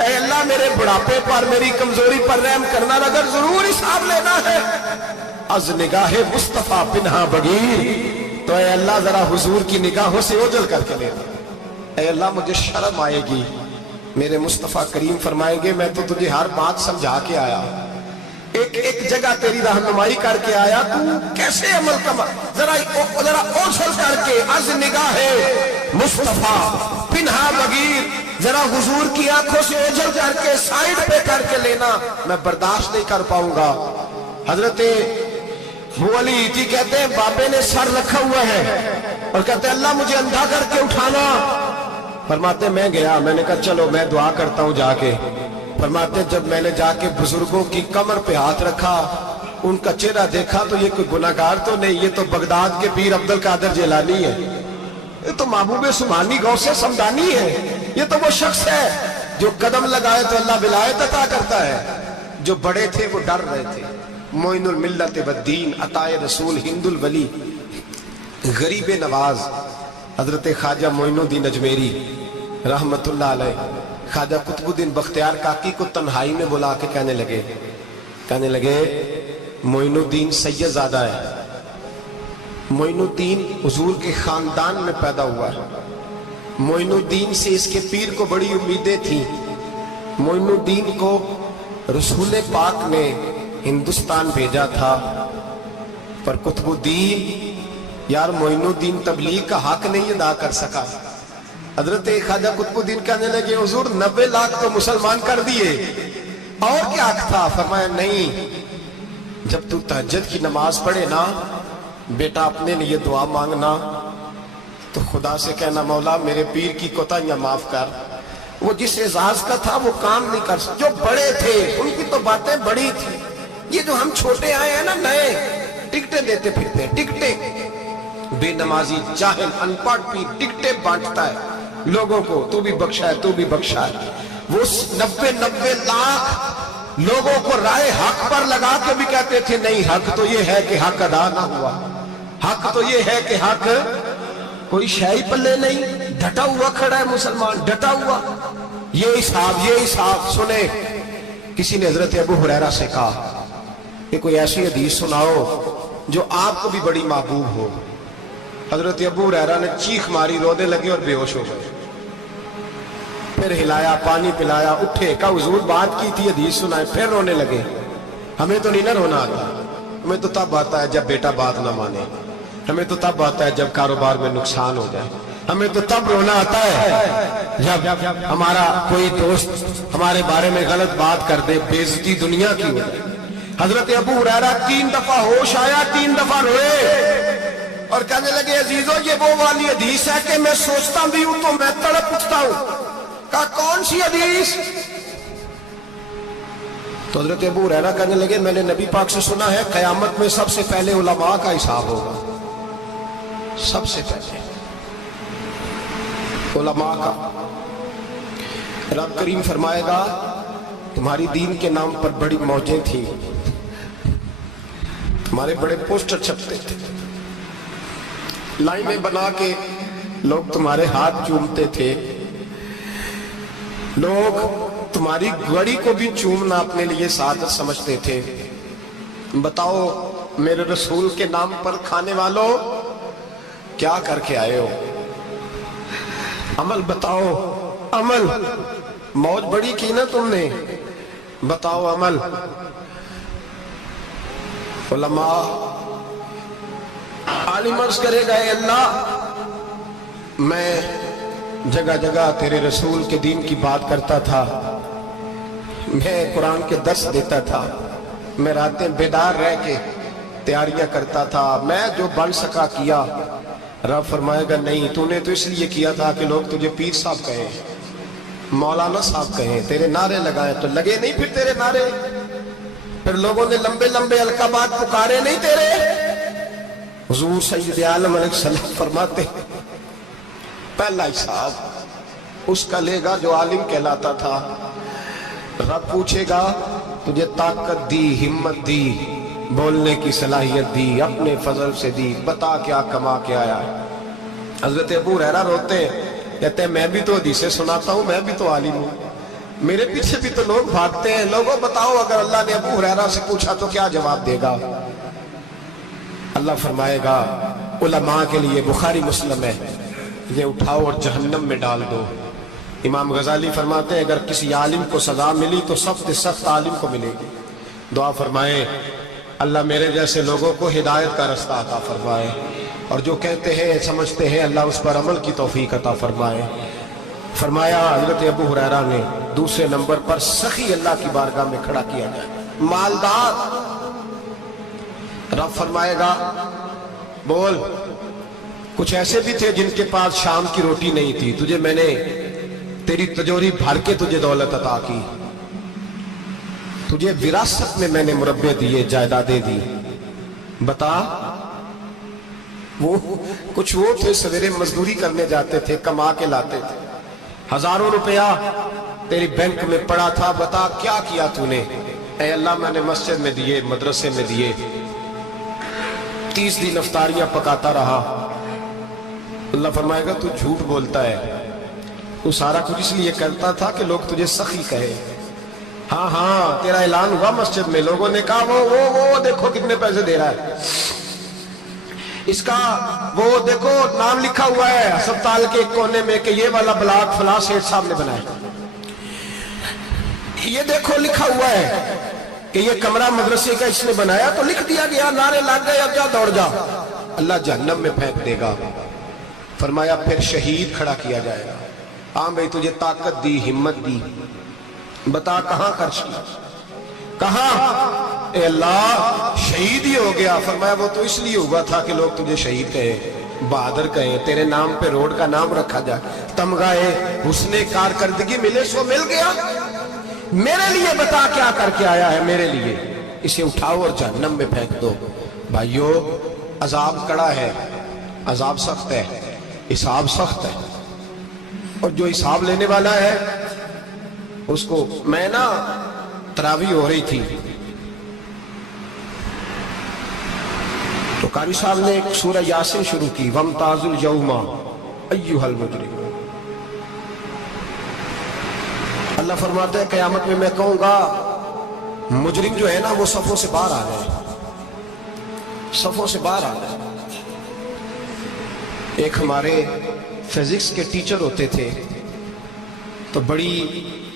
اے اللہ میرے بڑھاپے پر میری کمزوری پر رحم کرنا، اگر ضرور حساب لینا ہے از نگاہ مصطفیٰ پنہا بغیر، تو اے اللہ ذرا حضور کی نگاہوں سے اوجھل کر کے لینا، اے اللہ مجھے شرم آئے گی، میرے مصطفیٰ کریم فرمائیں گے میں تو تجھے ہر بات سمجھا کے آیا، ایک جگہ تیری رہنمائی کر کے آیا، تو کیسے عمل کما، ذرا اوجھل کر کے از نگاہ مصطفیٰ پنہا بغیر، ذرا حضور کی آنکھوں سے اوجھل کر کے سائیڈ پہ کر کے لینا، میں برداشت نہیں کر پاؤں گا۔ حضرت ابو علی ہیتی کہتے ہیں بابے نے سر رکھا ہوا ہے اور کہتے ہیں اللہ مجھے اندھا کر کے اٹھانا۔ فرماتے میں گیا، میں نے کہا چلو میں دعا کرتا ہوں جا کے۔ فرماتے جب میں نے جا کے بزرگوں کی کمر پہ ہاتھ رکھا، ان کا چہرہ دیکھا تو یہ کوئی گناہگار تو نہیں، یہ تو بغداد کے پیر عبد القادر جیلانی ہے، یہ تو محبوب سبحانی غوث سمدانی ہے، یہ تو وہ شخص ہے جو قدم لگائے تو اللہ ولایت عطا کرتا ہے۔ جو بڑے تھے وہ ڈر رہے تھے، معین الملت والدین، عطائے رسول، ہند الولی، غریب نواز حضرت خواجہ معین الدین اجمیری رحمت اللہ علیہ، خواجہ قطب الدین بختیار کاکی کو تنہائی میں بلا کے کہنے لگے معین الدین سید زادہ ہے، معین الدین حضور کے خاندان میں پیدا ہوا ہے، معین الدین سے اس کے پیر کو بڑی امیدیں تھیں، معین الدین کو رسول پاک نے ہندوستان بھیجا تھا، پر قطب الدین یار معین الدین تبلیغ کا حق نہیں ادا کر سکا، حضرت خواجہ قطب الدین کہنے لگے حضور 90 لاکھ تو مسلمان کر دیے، اور کیا تھا؟ فرمایا نہیں، جب تو تہجد کی نماز پڑھے نا بیٹا اپنے لیے دعا مانگنا تو خدا سے کہنا مولا میرے پیر کی کوتاہیاں معاف کر۔ وہ جس اعزاز کا تھا وہ کام نہیں کر سکتے، جو بڑے تھے ان کی تو باتیں بڑی تھی۔ یہ جو ہم چھوٹے آئے ہیں نا نئے، ٹکٹیں دیتے پھرتے ہیں، ٹکٹیں، بے نمازی جاہل ان پڑھ پیر ٹکٹیں بانٹتا ہے لوگوں کو، تو بھی بخشا ہے تو بھی بخشا ہے۔ وہ 90 لاکھ لوگوں کو رائے حق پر لگا کے بھی کہتے تھے نہیں، حق تو یہ ہے کہ حق ادا نہ ہوا، حق تو یہ ہے کہ حق کوئی شاہی پلے نہیں، ڈٹا ہوا کھڑا ہے مسلمان، ڈٹا ہوا۔ یہ حساب سنے۔ کسی نے حضرت ابو ہریرہ سے کہا کہ کوئی ایسی حدیث سناؤ جو آپ کو بھی بڑی محبوب ہو۔ حضرت ابو ہریرہ نے چیخ ماری، رونے لگے اور بے ہوش ہو گئے۔ پھر ہلایا، پانی پلایا، اٹھے، کہا حضور بات کی تھی، حدیث سنائے، پھر رونے لگے۔ ہمیں تو نہیں نہ رونا آتا، ہمیں تو تب آتا ہے جب بیٹا بات نہ مانے، ہمیں تو تب آتا ہے جب کاروبار میں نقصان ہو جائے، ہمیں تو تب رونا آتا ہے جب ہمارا کوئی دوست ہمارے بارے میں غلط بات کر دے، بے عزتی دنیا کی ہو جائے۔ حضرت ابو ہریرہ 3 دفعہ ہوش آیا، 3 دفعہ روئے اور کہنے لگے عزیزو یہ وہ والی حدیث ہے کہ میں سوچتا بھی ہوں تو میں تڑپ اٹھتا ہوں۔ کہا کون سی حدیث؟ تو حضرت ابو ہریرہ کہنے لگے میں نے نبی پاک سے سنا ہے قیامت میں سب سے پہلے علماء کا حساب ہوگا، سب سے پہلے علماء کا۔ رب کریم فرمائے گا تمہاری دین کے نام پر بڑی موجیں تھیں، تمہارے بڑے پوسٹر چھپتے تھے، لائنیں بنا کے لوگ تمہارے ہاتھ چومتے تھے، لوگ تمہاری گڑی کو بھی چومنا اپنے لیے سعادت سمجھتے تھے۔ بتاؤ میرے رسول کے نام پر کھانے والوں کیا کر کے آئے ہو؟ عمل بتاؤ، عمل۔ موج بڑی کی نا تم نے، بتاؤ عمل۔ علماء عالم عرض کرے گا اے اللہ میں جگہ جگہ تیرے رسول کے دین کی بات کرتا تھا، میں قرآن کے درس دیتا تھا، میں راتیں بیدار رہ کے تیاریاں کرتا تھا، میں جو بن سکا کیا۔ رب فرمائے گا نہیں، تو نے تو اس لیے کیا تھا کہ لوگ تجھے پیر صاحب کہیں، مولانا صاحب کہیں، تیرے نعرے لگائیں تو لگے نہیں پھر تیرے نعرے، پھر لوگوں نے لمبے لمبے القابات پکارے نہیں تیرے۔ حضور سید عالم علیہ السلام فرماتے پہلا حساب اس کا لے گا جو عالم کہلاتا تھا۔ رب پوچھے گا تجھے طاقت دی، ہمت دی، بولنے کی صلاحیت دی، اپنے فضل سے دی، بتا کیا کما کے آیا ہے۔ حضرت ابو ہریرہ روتے ہیں، کہتے ہیں میں بھی تو حدیثیں سناتا ہوں، میں بھی تو عالم ہوں، میرے پیچھے بھی تو لوگ بھاگتے ہیں۔ لوگوں بتاؤ اگر اللہ نے ابو ہریرہ سے پوچھا تو کیا جواب دے گا؟ اللہ فرمائے گا علماء کے لیے بخاری مسلم ہے، انہیں اٹھاؤ اور جہنم میں ڈال دو۔ امام غزالی فرماتے ہیں اگر کسی عالم کو سزا ملی تو سخت سخت عالم کو ملے گی۔ دعا فرمائے اللہ میرے جیسے لوگوں کو ہدایت کا رستہ عطا فرمائے، اور جو کہتے ہیں سمجھتے ہیں اللہ اس پر عمل کی توفیق عطا فرمائے۔ فرمایا حضرت ابو ہریرہ نے دوسرے نمبر پر سخی اللہ کی بارگاہ میں کھڑا کیا جائے، مالدار۔ رب فرمائے گا بول، کچھ ایسے بھی تھے جن کے پاس شام کی روٹی نہیں تھی، تجھے میں نے تیری تجوری بھر کے تجھے دولت عطا کی، تجھے وراثت میں میں نے مربع دیے، جائیدادیں دی، بتا۔ وہ کچھ وہ تھے سویرے مزدوری کرنے جاتے تھے، کما کے لاتے تھے، ہزاروں روپیہ تیری بینک میں پڑا تھا، بتا کیا کیا تو نے؟ اے اللہ میں نے مسجد میں دیے، مدرسے میں دیے، 30 دن افطاریاں پکاتا رہا۔ اللہ فرمائے گا تو جھوٹ بولتا ہے، تو سارا کچھ اس لیے کرتا تھا کہ لوگ تجھے سخی کہے۔ ہاں ہاں تیرا اعلان ہوا مسجد میں، لوگوں نے کہا وہ دیکھو کتنے پیسے دے رہا ہے، اس کا وہ دیکھو نام لکھا ہوا ہے ہسپتال کے ایک کونے میں کہ یہ والا بلاک فلاں سیٹھ صاحب نے بنایا، یہ دیکھو لکھا ہوا ہے کہ یہ کمرہ مدرسے کا اس نے بنایا، تو لکھ دیا گیا، نعرے لگ گئے، اب جا دوڑ جا۔ اللہ جہنم میں پھینک دے گا۔ فرمایا پھر شہید کھڑا کیا جائے گا. ہاں بھائی تجھے طاقت دی، ہمت دی، بتا کہاں خرچ کی، کہاں؟ اے اللہ شہید ہی ہو گیا. فرمایا وہ تو اس لیے ہوا تھا کہ لوگ تجھے شہید کہیں، بہادر کہیں، تیرے نام پہ روڈ کا نام رکھا جائے، تمغہ حسن کارکردگی ملے سو مل گیا. میرے لیے بتا کیا کر کے آیا ہے میرے لیے؟ اسے اٹھاؤ اور جہنم میں پھینک دو. بھائیو عذاب کڑا ہے، عذاب سخت ہے، حساب سخت ہے، اور جو حساب لینے والا ہے اس کو. میں نا تراویح ہو رہی تھی تو قاری صاحب نے ایک سورہ یاسین شروع کی، وَامْتَازُوا الْيَوْمَ أَيُّهَا الْمُجْرِمُونَ. اللہ فرماتا ہے قیامت میں کہوں گا مجرم جو ہے نا وہ صفوں سے باہر آ جائے، صفوں سے باہر آ جائے. ایک ہمارے فزکس کے ٹیچر ہوتے تھے تو بڑی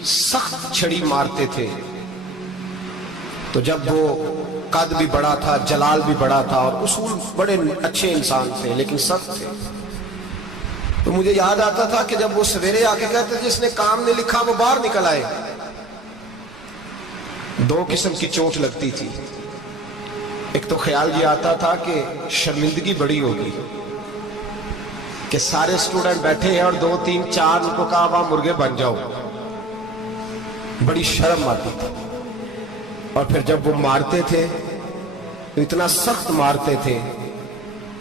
سخت چھڑی مارتے تھے. تو جب وہ قد بھی بڑا تھا، جلال بھی بڑا تھا، اور اصول بڑے اچھے انسان تھے لیکن سخت تھے، تو مجھے یاد آتا تھا کہ جب وہ سویرے آ کے کہتے جس نے کام نہیں لکھا وہ باہر نکل آئے. دو قسم کی چوٹ لگتی تھی. ایک تو خیال یہ آتا تھا کہ شرمندگی بڑی ہوگی کہ سارے اسٹوڈنٹ بیٹھے ہیں اور 2 3 4 ان کو کہا وہاں مرغے بن جاؤ، بڑی شرم آتی تھی. اور پھر جب وہ مارتے تھے تو اتنا سخت مارتے تھے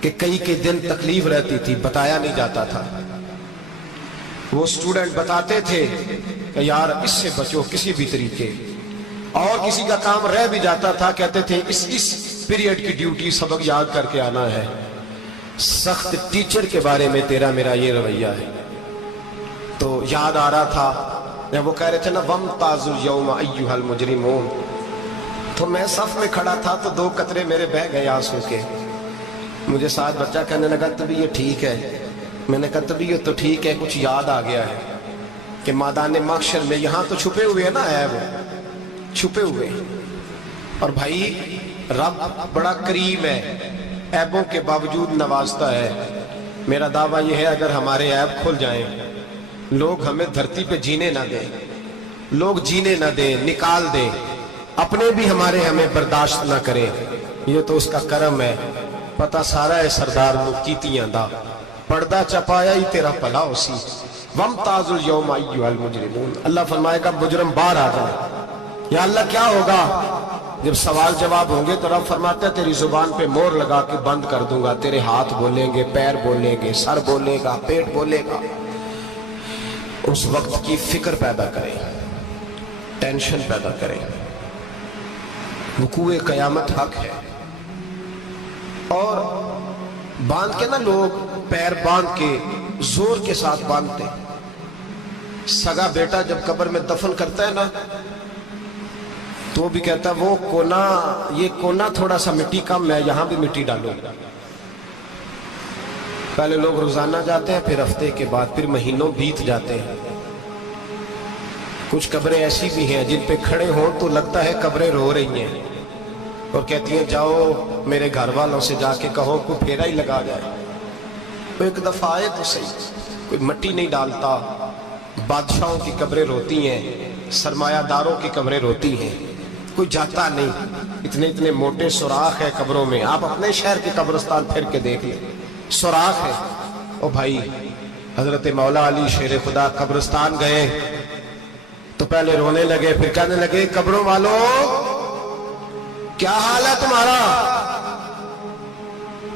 کہ کئی دن تکلیف رہتی تھی، بتایا نہیں جاتا تھا. وہ اسٹوڈنٹ بتاتے تھے کہ یار اس سے بچو کسی بھی طریقے، اور کسی کا کام رہ بھی جاتا تھا کہتے تھے اس پیریڈ کی ڈیوٹی سبق یاد کر کے آنا ہے. سخت ٹیچر کے بارے میں تیرا میرا یہ رویہ ہے. تو یاد آ رہا تھا جب وہ کہہ رہے تھے نا وَامْتَازُوا الْيَوْمَ أَيُّهَا الْمُجْرِمُونَ، تو میں صف میں کھڑا تھا تو 2 قطرے میرے بہہ گئے آنسو کے. مجھے ساتھ بچہ کہنے لگا تبھی یہ ٹھیک ہے. میں نے کہا تبھی یہ تو ٹھیک ہے، کچھ یاد آ گیا ہے کہ میدان محشر میں یہاں تو چھپے ہوئے ہیں نا، عیب چھپے ہوئے. اور بھائی رب بڑا کریم ہے، عیبوں کے باوجود نوازتا ہے. میرا دعویٰ یہ ہے اگر ہمارے عیب کھل جائیں، لوگ ہمیں دھرتی پہ جینے نہ دیں، لوگ جینے نہ دیں، نکال دیں، اپنے بھی ہمیں برداشت نہ کریں، یہ تو اس کا کرم ہے. پتہ سارا ہے سردار نو کیتیاں دا، پردہ چپایا ہی تیرا پلا اسی. وَامْتَازُوا الْيَوْمَ أَيُّهَا الْمُجْرِمُونَ. اللہ فرمائے گا مجرم باہر آ جائے. یا اللہ کیا ہوگا؟ جب سوال جواب ہوں گے تو رب فرماتا ہے تیری زبان پہ مور لگا کے بند کر دوں گا. تیرے ہاتھ بولیں گے، پیر بولیں گے، سر بولے گا، پیٹ بولے گا. اس وقت کی فکر پیدا کریں، ٹینشن پیدا کریں. وقوع قیامت حق ہے. اور باندھ کے نا لوگ پیر باندھ کے زور کے ساتھ باندھتے. سگا بیٹا جب قبر میں دفن کرتا ہے نا تو بھی کہتا ہے وہ کونا، یہ کونا تھوڑا سا مٹی کم ہے، یہاں بھی مٹی ڈالو. پہلے لوگ روزانہ جاتے ہیں، پھر ہفتے کے بعد، پھر مہینوں بیت جاتے ہیں. کچھ قبریں ایسی بھی ہیں جن پہ کھڑے ہوں تو لگتا ہے قبریں رو رہی ہیں اور کہتی ہیں جاؤ میرے گھر والوں سے جا کے کہو کوئی پھیرا ہی لگا جائے. تو ایک دفعہ آئے تو صحیح، کوئی مٹی نہیں ڈالتا. بادشاہوں کی قبریں روتی ہیں، سرمایہ داروں کی قبریں روتی ہیں، کوئی جاتا نہیں. اتنے موٹے سوراخ ہے قبروں میں. آپ اپنے شہر کے قبرستان پھر کے دیکھ لیں، سوراخ ہے. او بھائی حضرت مولا علی شیر خدا قبرستان گئے تو پہلے رونے لگے، پھر کہنے لگے قبروں والوں کیا حال ہے تمہارا؟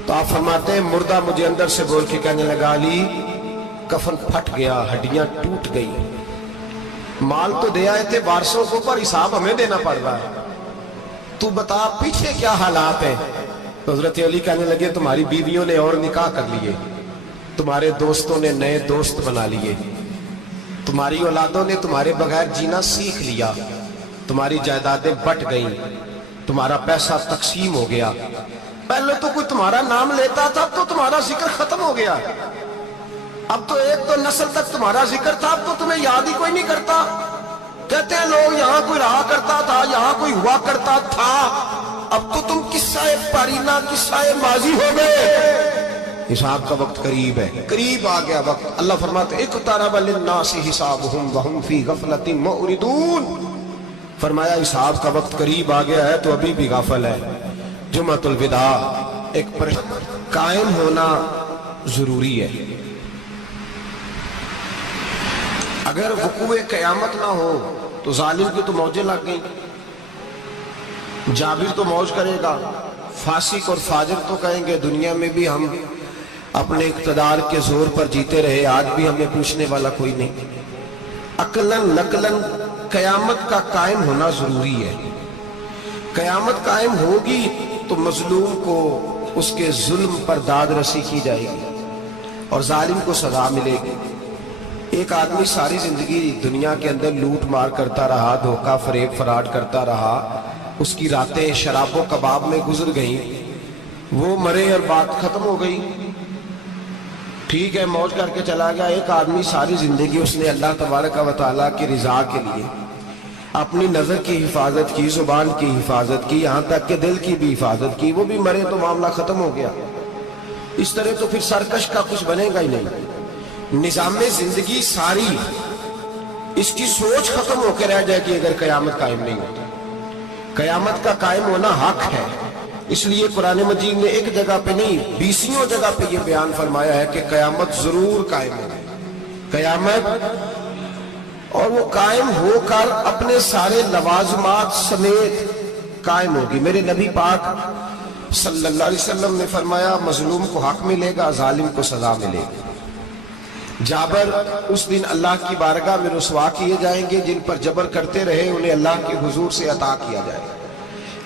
تو آپ فرماتے ہیں مردہ مجھے اندر سے بول کے کہنے لگا علی کفن پھٹ گیا، ہڈیاں ٹوٹ گئی، مال تو دے آئے تھے وارثوں کو پر حساب ہمیں دینا پڑ رہا ہے، تو بتا پیچھے کیا حالات ہیں؟ تو حضرت علی کہنے لگے تمہاری بیویوں نے اور نکاح کر لیے، تمہارے دوستوں نے نئے دوست بنا لیے، تمہاری اولادوں نے تمہارے بغیر جینا سیکھ لیا، تمہاری جائیدادیں بٹ گئیں، تمہارا پیسہ تقسیم ہو گیا. پہلے تو کوئی تمہارا نام لیتا تھا تو تمہارا ذکر ختم ہو گیا. اب تو ایک تو نسل تک تمہارا ذکر تھا، اب تو تمہیں یاد ہی کوئی نہیں کرتا. کہتے ہیں لوگ یہاں کوئی رہا کرتا تھا، یہاں کوئی ہوا کرتا تھا. اب تو تم قصہ پارینہ، قصہ ماضی ہو گئے. حساب کا وقت قریب ہے، قریب آ گیا وقت۔ اللہ فرماتے اقترب للناس حسابهم وهم فی غفلۃ معرضون، فرمایا حساب کا وقت قریب آ گیا ہے تو ابھی بھی غافل ہے۔ جمعۃ الوداع ایک پر قائم ہونا ضروری ہے۔ اگر وقوع قیامت نہ ہو تو ظالم کی تو موجیں لگ گئیں، جابر تو موج کرے گا، فاسق اور فاجر تو کہیں گے دنیا میں بھی ہم اپنے اقتدار کے زور پر جیتے رہے، آج بھی ہمیں پوچھنے والا کوئی نہیں۔ عقلاً نقلاً قیامت کا قائم ہونا ضروری ہے۔ قیامت قائم ہوگی تو مظلوم کو اس کے ظلم پر داد رسی کی جائے گی اور ظالم کو سزا ملے گی۔ ایک آدمی ساری زندگی دنیا کے اندر لوٹ مار کرتا رہا، دھوکہ فریب فراڈ کرتا رہا، اس کی راتیں شراب و کباب میں گزر گئیں، وہ مرے اور بات ختم ہو گئی، ٹھیک ہے موج کر کے چلا گیا۔ ایک آدمی ساری زندگی اس نے اللہ تبارک و تعالیٰ کی رضا کے لیے اپنی نظر کی حفاظت کی، زبان کی حفاظت کی، یہاں تک کہ دل کی بھی حفاظت کی، وہ بھی مرے تو معاملہ ختم ہو گیا۔ اس طرح تو پھر سرکش کا کچھ بنے گا ہی نہیں۔ نظام زندگی ساری اس کی سوچ ختم ہو کے رہ جائے گی اگر قیامت قائم نہیں ہوتا۔ قیامت کا قائم ہونا حق ہے، اس لیے قرآن مجید نے ایک جگہ پہ نہیں 20 جگہ پہ یہ بیان فرمایا ہے کہ قیامت ضرور قائم ہوگی، قیامت، اور وہ قائم ہو کر اپنے سارے لوازمات سمیت قائم ہوگی۔ میرے نبی پاک صلی اللہ علیہ وسلم نے فرمایا مظلوم کو حق ملے گا، ظالم کو سزا ملے گی۔ جابر اس دن اللہ کی بارگاہ میں رسوا کیے جائیں گے، جن پر جبر کرتے رہے انہیں اللہ کے حضور سے عطا کیا جائے گا۔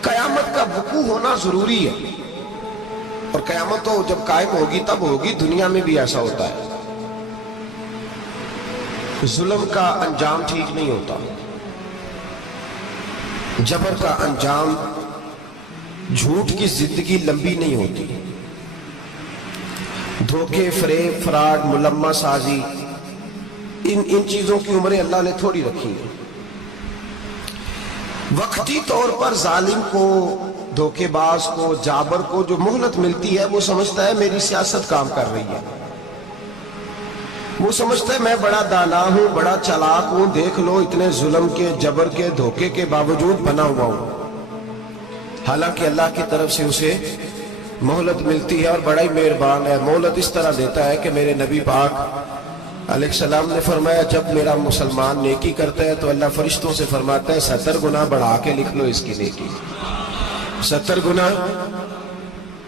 قیامت کا وقوع ہونا ضروری ہے، اور قیامت تو جب قائم ہوگی تب ہوگی، دنیا میں بھی ایسا ہوتا ہے۔ ظلم کا انجام ٹھیک نہیں ہوتا، جبر کا انجام، جھوٹ کی زندگی لمبی نہیں ہوتی، دھوکے فریب فراڈ ملمہ سازی، ان چیزوں کی عمریں اللہ نے تھوڑی رکھی ہیں۔ وقتی طور پر ظالم کو، دھوکے باز کو، جابر کو جو مہلت ملتی ہے وہ سمجھتا ہے میری سیاست کام کر رہی ہے، وہ سمجھتا ہے میں بڑا دانا ہوں، بڑا چالاک ہوں، دیکھ لو اتنے ظلم کے، جبر کے، دھوکے کے باوجود بنا ہوا ہوں۔ حالانکہ اللہ کی طرف سے اسے مہلت ملتی ہے اور بڑا ہی مہربان ہے۔ مہلت اس طرح دیتا ہے کہ میرے نبی پاک علیہ السلام نے فرمایا جب میرا مسلمان نیکی کرتا ہے تو اللہ فرشتوں سے فرماتا ہے 70 گنا بڑھا کے لکھ لو اس کی نیکی، 70 گنا۔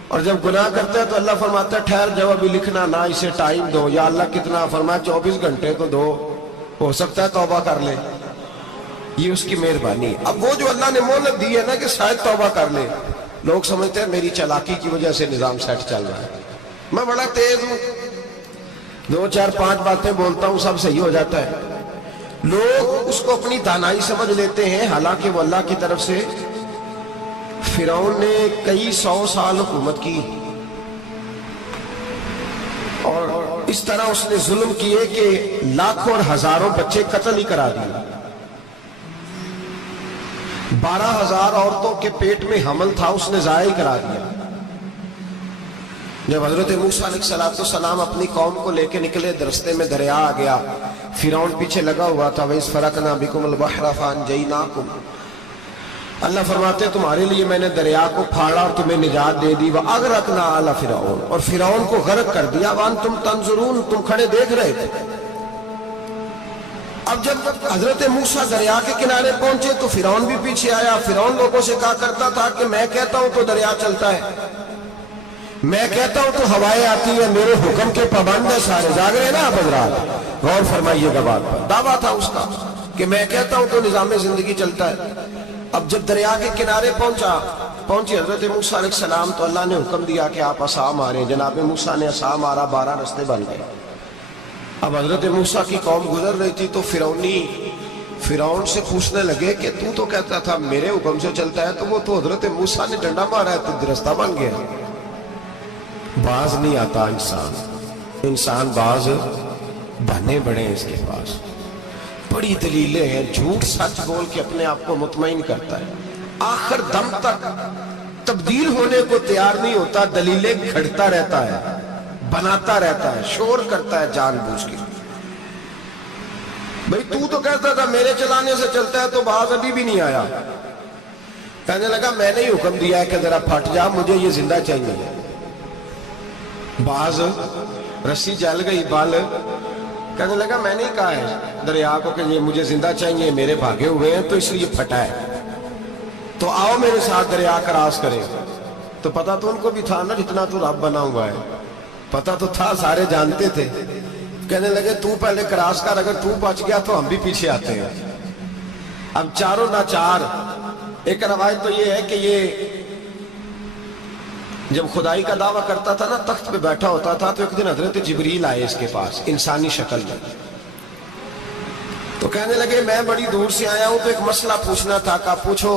اور جب گناہ کرتا ہے تو اللہ فرماتا ہے ٹھہر جاؤ ابھی لکھنا نہ، اسے ٹائم دو۔ یا اللہ کتنا؟ فرمایا 24 گھنٹے تو دو، ہو سکتا ہے توبہ کر لے، یہ اس کی مہربانی ہے۔ اب وہ جو اللہ نے مہلت دی ہے نا کہ شاید توبہ کر لے، لوگ سمجھتے ہیں میری چالاکی کی وجہ سے نظام سیٹ چل رہا ہے، میں بڑا تیز ہوں، 2 4 5 باتیں بولتا ہوں سب صحیح ہو جاتا ہے۔ لوگ اس کو اپنی دانائی سمجھ لیتے ہیں، حالانکہ وہ اللہ کی طرف سے۔ فرعون نے کئی 100 سال حکومت کی اور اس طرح اس نے ظلم کیے کہ لاکھوں اور ہزاروں بچے قتل ہی کرا دیے، 12,000 عورتوں کے پیٹ میں حمل تھا اس نے ضائع کرا دیا۔ جب حضرت موسیٰ علیہ السلام اپنی قوم کو لے کے نکلے، رستے میں دریا آ گیا، فرعون پیچھے لگا ہوا تھا، وَإِذْ فَرَقْنَا بِكُمُ الْبَحْرَ فَأَنْجَيْنَاكُمْ، اللہ فرماتے تمہارے لیے میں نے دریا کو پھاڑا اور تمہیں نجات دے دی، وَأَغْرَقْنَا آلَ فِرْعَوْنَ، اور فرعون کو غرق کر دیا، وَأَنْتُمْ تَنْظُرُونَ، تم کھڑے دیکھ رہے تھے۔ اب جب حضرت موسیٰ دریا کے کنارے پہنچے تو فرعون بھی پیچھے آیا۔ فرعون لوگوں سے کہا کرتا تھا کہ میں کہتا ہوں تو دریا چلتا ہے، میں کہتا ہوں تو ہوائیں آتی ہیں، میرے حکم کے پابند ہے سارے۔ جاگ رہے نا آپ حضرات، غور فرمائیے گا بات پر۔ دعویٰ تھا اس کا کہ میں کہتا ہوں تو نظام زندگی چلتا ہے۔ اب جب دریا کے کنارے پہنچی حضرت موسیٰ علیہ السلام تو اللہ نے حکم دیا کہ آپ عصا ماریں۔ جناب موسیٰ نے عصا مارا، 12 رستے بن گئے۔ اب حضرت موسیٰ کی قوم گزر رہی تھی تو فرعون سے پوچھنے لگے کہ تو کہتا تھا میرے حکم سے چلتا ہے، تو وہ تو حضرت موسیٰ نے ڈنڈا مارا ہے تو رستہ بن گیا۔ باز نہیں آتا انسان باز بہانے بڑے ہیں اس کے پاس، بڑی دلیلیں ہیں، جھوٹ سچ بول کے اپنے آپ کو مطمئن کرتا ہے، آخر دم تک تبدیل ہونے کو تیار نہیں ہوتا، دلیلیں گھڑتا رہتا ہے، بناتا رہتا ہے, شور کرتا ہے جان بوجھ کے. بھئی تو کہتا تھا میرے چلانے سے چلتا ہے, تو باز ابھی بھی نہیں آیا. کہنے لگا میں نے ہی حکم دیا ہے کہ ذرا پھٹ جا, مجھے یہ زندہ چاہیے. باز رسی جل گئی, بال. کہنے لگا میں نے ہی کہا ہے دریا کو کہ یہ مجھے زندہ چاہیے, میرے بھاگے ہوئے ہیں تو اس لیے پھٹا ہے, تو آؤ میرے ساتھ دریا کراس کریں. تو پتا تو ان کو بھی تھا نا, جتنا تو رب بنا ہوا ہے, پتا تو تھا, سارے جانتے تھے. کہنے لگے تو پہلے کراس کر, اگر تو بچ گیا تو ہم بھی پیچھے آتے ہیں. اب چاروں ناچار. ایک روایت تو یہ ہے کہ یہ جب خدائی کا دعویٰ کرتا تھا نا, تخت پہ بیٹھا ہوتا تھا, تو ایک دن حضرت جبریل آئے اس کے پاس انسانی شکل میں. تو کہنے لگے میں بڑی دور سے آیا ہوں, تو ایک مسئلہ پوچھنا تھا. کہا پوچھو.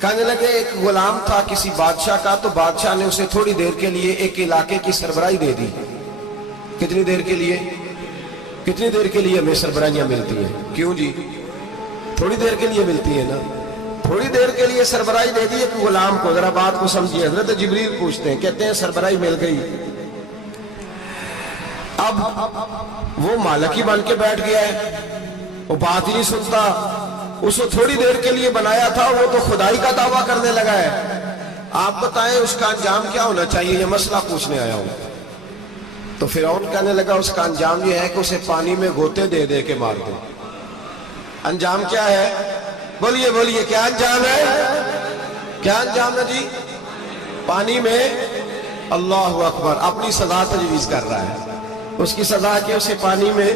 کہنے لگے ایک غلام تھا کسی بادشاہ کا, تو بادشاہ نے اسے تھوڑی دیر کے لیے ایک علاقے کی سربراہی دے دی. کتنی دیر کے لیے؟ کتنی دیر کے لیے ہمیں سربراہیاں ملتی ہیں؟ کیوں جی؟ تھوڑی دیر کے لیے ملتی ہے نا. تھوڑی دیر کے لیے سربراہی دے دی ایک غلام کو. ذرا بات کو سمجھیے. حضرت جبریل پوچھتے ہیں, کہتے ہیں سربراہی مل گئی. اب وہ مالک ہی بن کے بیٹھ گیا ہے, وہ بات ہی نہیں سنتا. اس کو تھوڑی دیر کے لیے بنایا تھا, وہ تو خدائی کا دعویٰ کرنے لگا ہے. آپ بتائیں اس کا انجام کیا ہونا چاہیے, یہ مسئلہ پوچھنے آیا ہوں. تو فرعون کہنے لگا اس کا انجام یہ ہے کہ اسے پانی میں غوطے دے دے کے مار دے. انجام کیا ہے؟ بولیے بولیے, کیا انجام ہے؟ کیا انجام ہے جی؟ پانی میں. اللہ اکبر, اپنی سزا تجویز کر رہا ہے. اس کی سزا کہ اسے پانی میں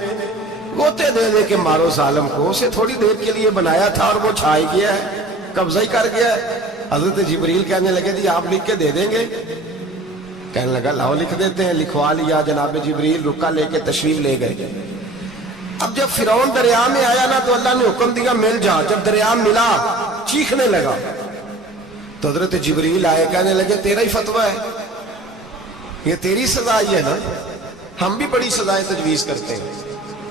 غوطے دے دے کے مارو ظالم کو. اسے تھوڑی دیر کے لیے بنایا تھا اور وہ چھائی گیا ہے, قبضہ ہی کر گیا ہے. حضرت جبریل کہنے لگے جی آپ لکھ کے دے دیں گے؟ کہنے لگا لاؤ لکھ دیتے ہیں. لکھوا لیا. جناب جبریل رکا لے کے تشریف لے گئے. اب جب فرعون دریا میں آیا نا, تو اللہ نے حکم دیا مل جا. جب دریا ملا چیخنے لگا, تو حضرت جبریل آئے, کہنے لگے تیرا ہی فتویٰ ہے, یہ تیری سزا ہی ہے نا. ہم بھی بڑی سزائیں تجویز کرتے ہیں.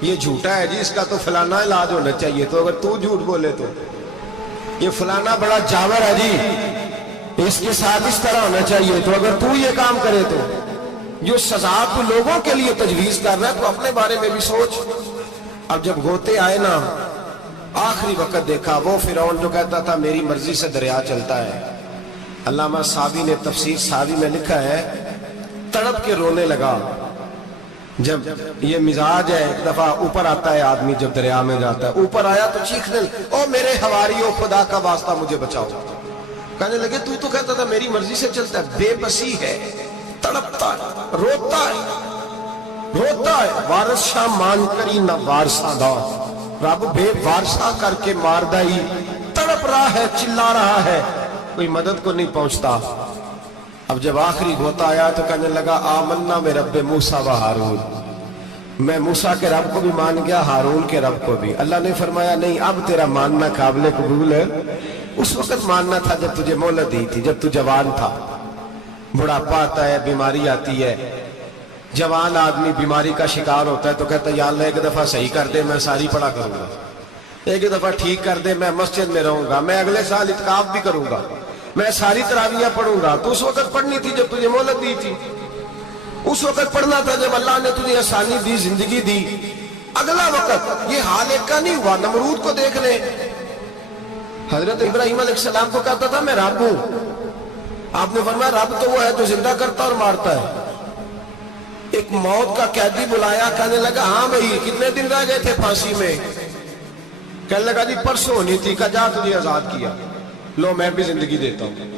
یہ جھوٹا ہے جی, اس کا تو فلانا علاج ہونا چاہیے. تو اگر تو جھوٹ بولے تو یہ فلانا بڑا جاور ہے جی, اس کے ساتھ اس طرح ہونا چاہیے. تو اگر تو یہ کام کرے تو جو سزا تو لوگوں کے لیے تجویز کر رہا ہے, تو اپنے بارے میں بھی سوچ. اب جب غوطے آئے نا, آخری وقت دیکھا وہ فرعون جو کہتا تھا میری مرضی سے دریا چلتا ہے. علامہ صاوی نے تفسیر صاوی میں لکھا ہے, تڑپ کے رونے لگا. جب یہ مزاج ہے, ایک دفعہ اوپر آتا ہے آدمی جب دریا میں جاتا ہے, اوپر آیا تو چیخنے, او میرے حواریوں خدا کا واسطہ مجھے بچاؤ. کہنے لگے تو کہتا تھا میری مرضی سے چلتا ہے. بے بسی ہے, تڑپتا ہے, روتا ہے, روتا ہے. وارث شاہ مان کری نہ وارثہ دا, رب بے وارثہ کر کے مار دائی. تڑپ رہا ہے, چلا رہا ہے, کوئی مدد کو نہیں پہنچتا. اب جب آخری غوطہ آیا تو کہنے لگا آمنا میں رب موسیٰ و ہارون, میں موسیٰ کے رب کو بھی مان گیا, ہارون کے رب کو بھی. اللہ نے فرمایا نہیں, اب تیرا ماننا قابل قبول ہے. اس وقت ماننا تھا جب تجھے مہلت دی تھی, جب تو جوان تھا. بڑھاپا آتا ہے, بیماری آتی ہے, جوان آدمی بیماری کا شکار ہوتا ہے تو کہتا ہے یا اللہ ایک دفعہ صحیح کر دے, میں ساری پڑھا کروں گا. ایک دفعہ ٹھیک کر دے, میں مسجد میں رہوں گا, میں اگلے سال اعتکاف بھی کروں گا, میں ساری تراویحیں پڑھوں گا. تو اس وقت پڑھنی تھی جب تجھے مہلت دی تھی. اس وقت پڑھنا تھا جب اللہ نے تجھے آسانی دی, زندگی دی. اگلا وقت یہ حال ایک کا نہیں ہوا. نمرود کو دیکھ لیں, حضرت ابراہیم علیہ السلام کو کہتا تھا میں رب ہوں. آپ نے فرمایا رب تو وہ ہے جو زندہ کرتا اور مارتا ہے. ایک موت کا قیدی بلایا, کہنے لگا ہاں بھائی کتنے دن رہ گئے تھے پھانسی میں؟ کہنے لگا جی پرسوں ہونی تھی. کہا جا تجھے آزاد کیا, لو میں بھی زندگی دیتا ہوں.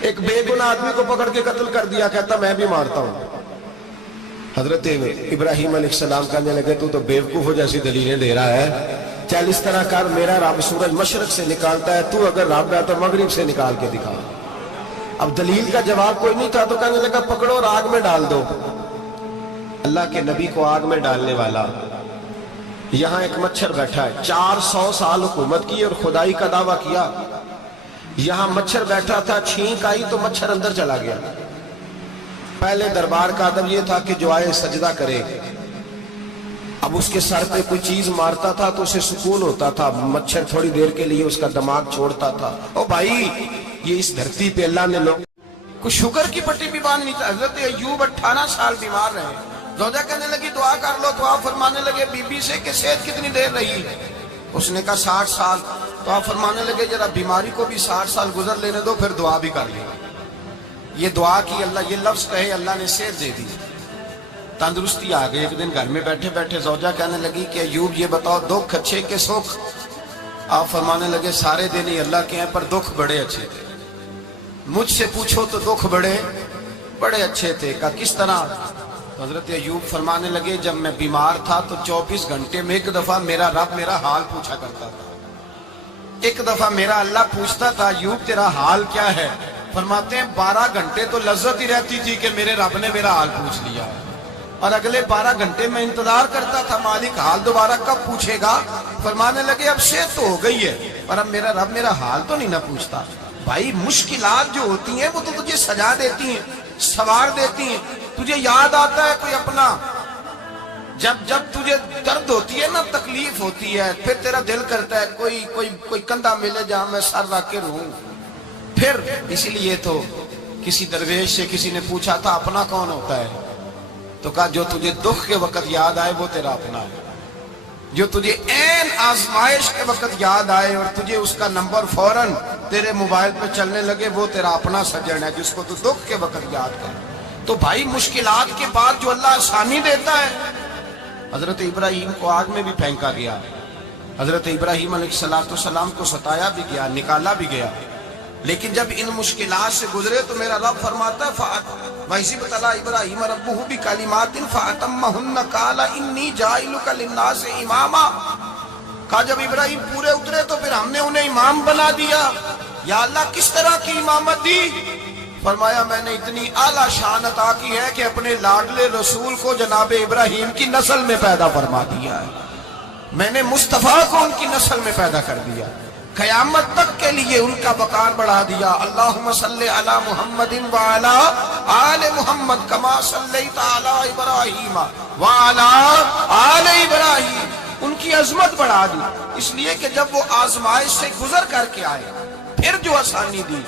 ایک بے گناہ آدمی کو پکڑ کے قتل کر دیا, کہتا میں بھی مارتا ہوں. حضرت ابراہیم علیہ السلام کہنے لگے تو بیوقوفوں جیسی دلیلیں دے رہا ہے. چل اس طرح کر, میرا رب سورج مشرق سے نکالتا ہے, تو اگر رب ہے تو مغرب سے نکال کے دکھا. اب دلیل کا جواب کوئی نہیں تھا تو کہنے لگا پکڑو اور آگ میں ڈال دو. اللہ کے نبی کو آگ میں ڈالنے والا. یہاں ایک مچھر بیٹھا ہے, 400 سال حکومت کی اور خدائی کا دعویٰ کیا. یہاں مچھر بیٹھا تھا, چھینک آئی تو مچھر اندر چلا گیا. پہلے دربار کا ادب یہ تھا کہ جو آئے سجدہ کرے. اب اس کے سر پہ کوئی چیز مارتا تھا تو اسے سکون ہوتا تھا. مچھر تھوڑی دیر کے لیے اس کا دماغ چھوڑتا تھا. او بھائی, یہ اس دھرتی پہ اللہ نے لوگ کوئی شوگر کی پٹی بھی باندھ نہیں تھا. حضرت ایوب 18 سال بیمار رہے. زوجہ کہنے لگی دعا کر لو, تو آپ فرمانے لگے بی بی سے کہ صحت کتنی دیر رہی؟ اس نے کہا 60 سال. تو آپ فرمانے لگے ذرا بیماری کو بھی 60 سال گزر لینے دو, پھر دعا بھی کر لیں. یہ دعا کی, اللہ یہ لفظ کہے, اللہ نے صحت دے دی, تندرستی آ گئی. ایک دن گھر میں بیٹھے بیٹھے زوجہ کہنے لگی کہ ایوب یہ بتاؤ دکھ اچھے کہ سکھ؟ آپ فرمانے لگے سارے دن ہی اللہ کے ہیں, پر دکھ بڑے اچھے تھے. مجھ سے پوچھو تو دکھ بڑے اچھے تھے. کہا کس طرح؟ حضرت ایوب فرمانے لگے جب میں بیمار تھا تو 24 گھنٹے میں ایک دفعہ میرا رب میرا حال پوچھا کرتا تھا. ایک دفعہ میرا اللہ پوچھتا تھا ایوب تیرا حال کیا ہے؟ فرماتے ہیں 12 گھنٹے تو لذت ہی رہتی تھی کہ میرے رب نے میرا حال پوچھ لیا, اور اگلے 12 گھنٹے میں انتظار کرتا تھا مالک حال دوبارہ کب پوچھے گا. فرمانے لگے اب صحت تو ہو گئی ہے, پر اب میرا رب میرا حال تو نہیں نہ پوچھتا. بھائی مشکلات جو ہوتی ہیں وہ تو تجھے سجا دیتی ہیں, سوار دیتی ہیں. تجھے یاد آتا ہے کوئی اپنا, جب تجھے درد ہوتی ہے نا, تکلیف ہوتی ہے, پھر تیرا دل کرتا ہے کوئی کندھا ملے جہاں میں سر رکھ کے رہوں. پھر اسی لیے تو کسی درویش سے کسی نے پوچھا تھا اپنا کون ہوتا ہے؟ تو کہا جو تجھے دکھ کے وقت یاد آئے وہ تیرا اپنا ہے. جو تجھے عین آزمائش کے وقت یاد آئے اور تجھے اس کا نمبر فوراً تیرے موبائل پہ چلنے لگے, وہ تیرا اپنا سجن ہے جس کو تو دکھ کے وقت یاد کر. تو بھائی مشکلات کے بعد جو اللہ آسانی دیتا ہے. حضرت ابراہیم کو آگ میں بھی پھینکا گیا, حضرت ابراہیم علیہ السلام کو ستایا بھی گیا, نکالا بھی گیا, لیکن جب ان مشکلات سے گزرے تو میرا رب فرماتا ہے وَإِذِ ابْتَلَىٰ إِبْرَاهِيمَ رَبُّهُ بِكَلِمَاتٍ فَأَتَمَّهُنَّ قَالَ إِنِّي جَاعِلُكَ لِلنَّاسِ إِمَامًا. کہا جب ابراہیم پورے اترے تو پھر ہم نے انہیں امام بنا دیا. یا اللہ کس طرح کی امامت دی؟ فرمایا میں نے اتنی اعلیٰ شان عطا کی ہے کہ اپنے لاڈلے رسول کو جناب ابراہیم کی نسل میں پیدا فرما دیا ہے. میں نے مصطفیٰ کو ان کی نسل میں پیدا کر دیا, قیامت تک کے لیے ان کا وقار بڑھا دیا. اللہم صلی علی محمد وعلی آل محمد کما صلیت علی ابراہیم وعلی آل ابراہیم. ان کی عظمت بڑھا دی, اس لیے کہ جب وہ آزمائش سے گزر کر کے آئے پھر جو آسانی دی.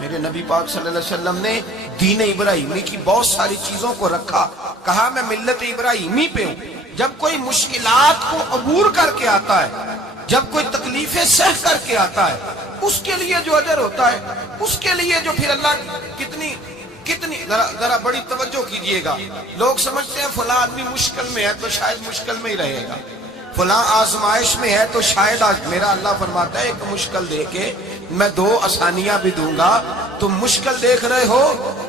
میرے نبی پاک صلی اللہ علیہ وسلم نے دین ابراہیمی کی بہت ساری چیزوں کو رکھا, کہا میں ملت ابراہیمی پہ ہوں. جب کوئی مشکلات کو عبور کر کے آتا ہے, جب کوئی تکلیفیں سہ کر کے آتا ہے, اس کے لیے جو اجر ہوتا ہے, اس کے لیے جو پھر اللہ کتنی ذرا بڑی توجہ کیجئے گا. لوگ سمجھتے ہیں فلاں آدمی مشکل میں ہے تو شاید مشکل میں ہی رہے گا, فلاں آزمائش میں ہے تو شاید میرا اللہ فرماتا ہے ایک مشکل دے کے میں 2 آسانیاں بھی دوں گا. تم مشکل دیکھ رہے ہو,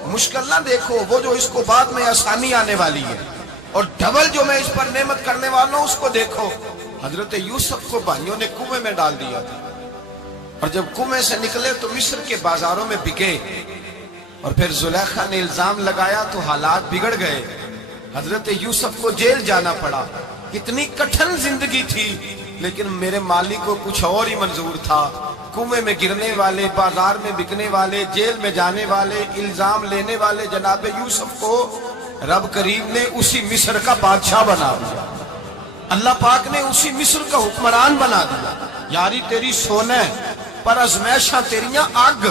مشکل نہ دیکھو, وہ جو اس کو بعد میں آسانی آنے والی ہے, اور ڈبل جو میں اس پر نعمت کرنے والا ہوں اس کو دیکھو. حضرت یوسف کو بھائیوں نے کنویں میں ڈال دیا تھا, اور جب کنویں سے نکلے تو مصر کے بازاروں میں بکے, اور پھر زلیخا نے الزام لگایا تو حالات بگڑ گئے. حضرت یوسف کو جیل جانا پڑا. اتنی کٹھن زندگی تھی, لیکن میرے مالک کو کچھ اور ہی منظور تھا. کنویں میں گرنے والے, بازار میں بکنے والے, جیل میں جانے والے, الزام لینے والے جناب یوسف کو رب کریم نے اسی مصر کا بادشاہ بنا دیا. اللہ پاک نے اسی مصر کا حکمران بنا دیا. یاری تیری سونا پر ازمیشاں تیریاں اگ,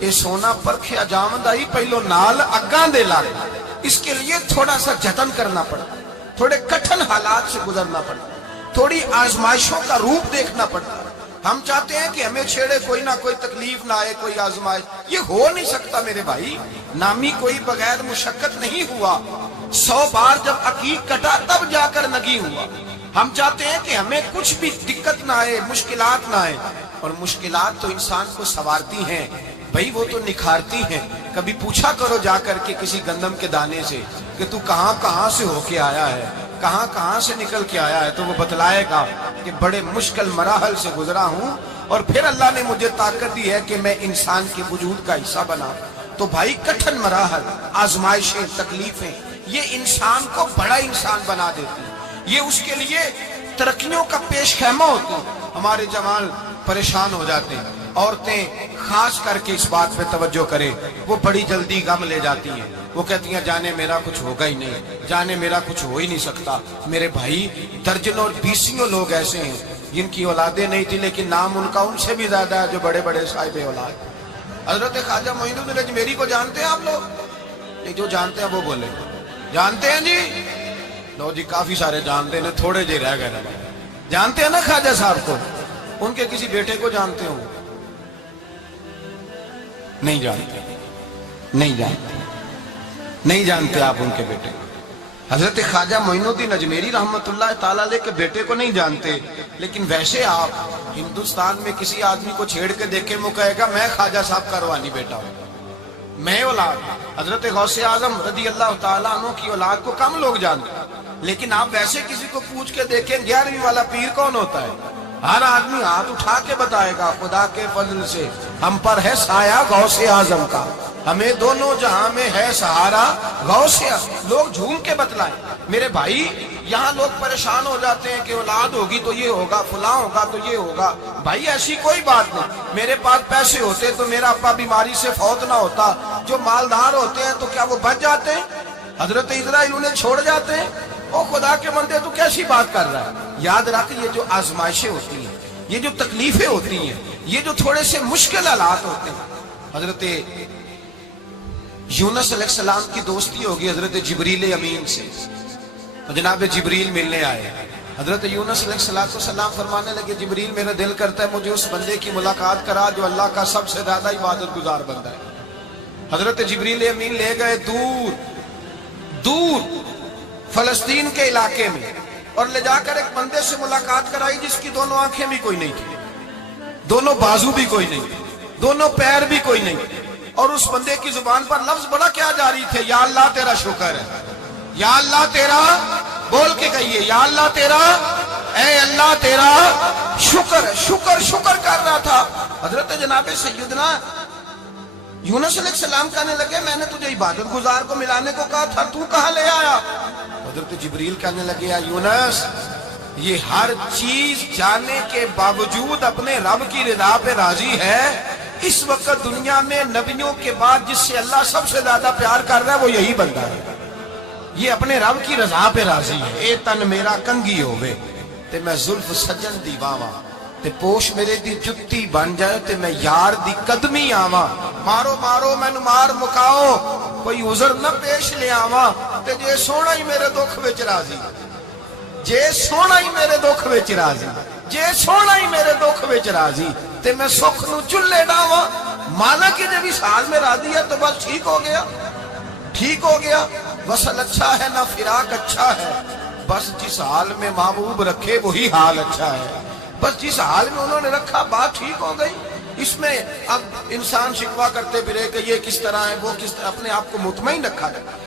اے سونا پرکھیا جامدائی پہلو نال اگاں دے لائے. اس کے لیے تھوڑا سا جتن کرنا پڑا, تھوڑے کٹھن حالات سے گزرنا پڑا, تھوڑی آزمائشوں کا روپ دیکھنا پڑتا. ہم چاہتے ہیں کہ ہمیں چھیڑے کوئی نہ کوئی تکلیف نہ آئے, کوئی آزمائش. یہ ہو نہیں سکتا میرے بھائی, نامی کوئی بغیر مشقت نہیں ہوا. 100 بار جب عقیق کٹا تب جا کر نگی ہوا. ہم چاہتے ہیں کہ ہمیں کچھ بھی دقت نہ آئے, مشکلات نہ آئے, اور مشکلات تو انسان کو سنوارتی ہیں بھائی, وہ تو نکھارتی ہیں. کبھی پوچھا کرو جا کر کے کسی گندم کے دانے سے کہ تو کہاں سے ہو کے آیا ہے, کہاں سے نکل کے آیا ہے, تو وہ بتلائے گا کہ بڑے مشکل مراحل سے گزرا ہوں, اور پھر اللہ نے مجھے طاقت دی ہے کہ میں انسان کے وجود کا حصہ بنا. تو بھائی کٹھن مراحل, آزمائشیں, تکلیفیں, یہ انسان کو بڑا انسان بنا دیتی ہیں. یہ اس کے لیے ترقیوں کا پیش خیمہ ہوتا ہے. ہمارے جوان پریشان ہو جاتے ہیں, عورتیں خاص کر کے اس بات پہ توجہ کریں, وہ بڑی جلدی غم لے جاتی ہیں. وہ کہتی ہیں جانے میرا کچھ ہوگا ہی نہیں, جانے میرا کچھ ہو ہی نہیں سکتا. میرے بھائی درجنوں اور بیسیوں لوگ ایسے ہیں جن کی اولادیں نہیں تھی, لیکن نام ان کا ان سے بھی زیادہ ہے جو بڑے بڑے صاحب اولاد. حضرت خواجہ معین الدین اجمیری کو جانتے ہیں آپ لوگ؟ یہ جو جانتے ہیں وہ بولے جانتے ہیں جی؟ لو جی کافی سارے جانتے ہیں، تھوڑے جی رہ گئے نا۔ جانتے ہیں نا خواجہ صاحب کو؟ ان کے کسی بیٹے کو جانتے ہو؟ نہیں جانتے، نہیں جانتے، نہیں جانتے آپ ان کے بیٹے کو۔ حضرت خواجہ معین الدین اجمیری رحمت اللہ تعالیٰ علیہ کے بیٹے کو نہیں جانتے، لیکن ویسے آپ ہندوستان میں کسی آدمی کو چھیڑ کے دیکھیں وہ کہے گا میں خواجہ صاحب کا روحانی بیٹا ہوں، میں اولاد۔ حضرت غوث اعظم رضی اللہ تعالیٰ عنہ کی اولاد کو کم لوگ جانتے ہیں، لیکن آپ ویسے کسی کو پوچھ کے دیکھیں 11ویں والا پیر کون ہوتا ہے؟ ہر آدمی ہاتھ اٹھا کے بتائے گا خدا کے فضل سے ہم پر ہے سایہ غوث اعظم کا، ہمیں دونوں جہاں میں ہے سہارا غوث اعظم۔ لوگ جھوم کے بتلائیں میرے بھائی، یہاں لوگ پریشان ہو جاتے ہیں کہ اولاد ہوگی تو یہ ہوگا، فلاں ہوگا تو یہ ہوگا۔ بھائی ایسی کوئی بات نہیں، میرے پاس پیسے ہوتے تو میرا ابا بیماری سے فوت نہ ہوتا۔ جو مالدار ہوتے ہیں تو کیا وہ بچ جاتے ہیں؟ حضرت اسرائیل انہیں چھوڑ جاتے ہیں؟ او خدا کے بندے تو کیسی بات کر رہا ہے؟ یاد رکھ، یہ جو آزمائشیں ہوتی ہیں، یہ جو تکلیفیں ہوتی ہیں، یہ جو تھوڑے سے مشکل حالات ہوتے ہیں، حضرت یونس علیہ السلام کی دوستی ہوگی حضرت جبریل امین سے، جناب جبریل ملنے آئے۔ حضرت یونس علیہ السلام فرمانے لگے جبریل میرا دل کرتا ہے مجھے اس بندے کی ملاقات کرا جو اللہ کا سب سے زیادہ عبادت گزار بندہ ہے۔ حضرت جبریل امین لے گئے دور دور فلسطین کے علاقے میں، اور لے جا کر ایک بندے سے ملاقات کرائی جس کی دونوں آنکھیں بھی کوئی نہیں تھی، دونوں بازو بھی کوئی نہیں، دونوں پیر بھی کوئی نہیں، اور اس بندے کی زبان پر لفظ بڑا کیا جاری تھے، یا اللہ تیرا شکر ہے، یا اللہ تیرا، بول کے کہیے یا اللہ تیرا، اے اللہ تیرا شکر ہے۔ شکر شکر کر رہا تھا۔ حضرت جناب سیدنا یونس علیہ السلام کہنے لگے میں نے تجھے عبادت گزار کو ملانے کو کہا تھا، تو کہاں لے آیا؟ حضرت جبریل کہنے لگے یا یونس، یہ ہر چیز جانے کے باوجود اپنے رب کی رضا پہ راضی ہے۔ اس وقت دنیا میں نبیوں کے بعد جس سے اللہ سب سے زیادہ پیار کر رہا ہے وہ یہی بندہ ہے، یہ اپنے رب کی رضا پہ راضی ہے۔ اے تن میرا کنگی ہوئے تے میں زلف سجن دی واواں، تے پوش میرے دی جتی بن جائے تے میں یار دی قدمی آواں، مارو مارو مینو مار مکاؤ کوئی عذر نہ پیش لے آواں، تے جے سونا ہی میرے دکھ وچ راضی، جے سونا ہی میرے دکھ وچ راضی، جے سونا ہی میرے دکھ وچ راضی، تے میں سکھ نو چلے ڈاواں۔ مانا کہ جب اس حال میں راضی ہے تو بس ٹھیک ہو گیا، ٹھیک ہو گیا۔ وصل اچھا ہے نہ فراق اچھا ہے، بس جس حال میں محبوب رکھے وہی حال اچھا ہے، بس جس حال میں انہوں نے رکھا بات ٹھیک ہو گئی۔ اس میں اب انسان شکوہ کرتے پھرے کہ یہ کس طرح ہے وہ کس طرح، اپنے آپ کو مطمئن رکھا جائے۔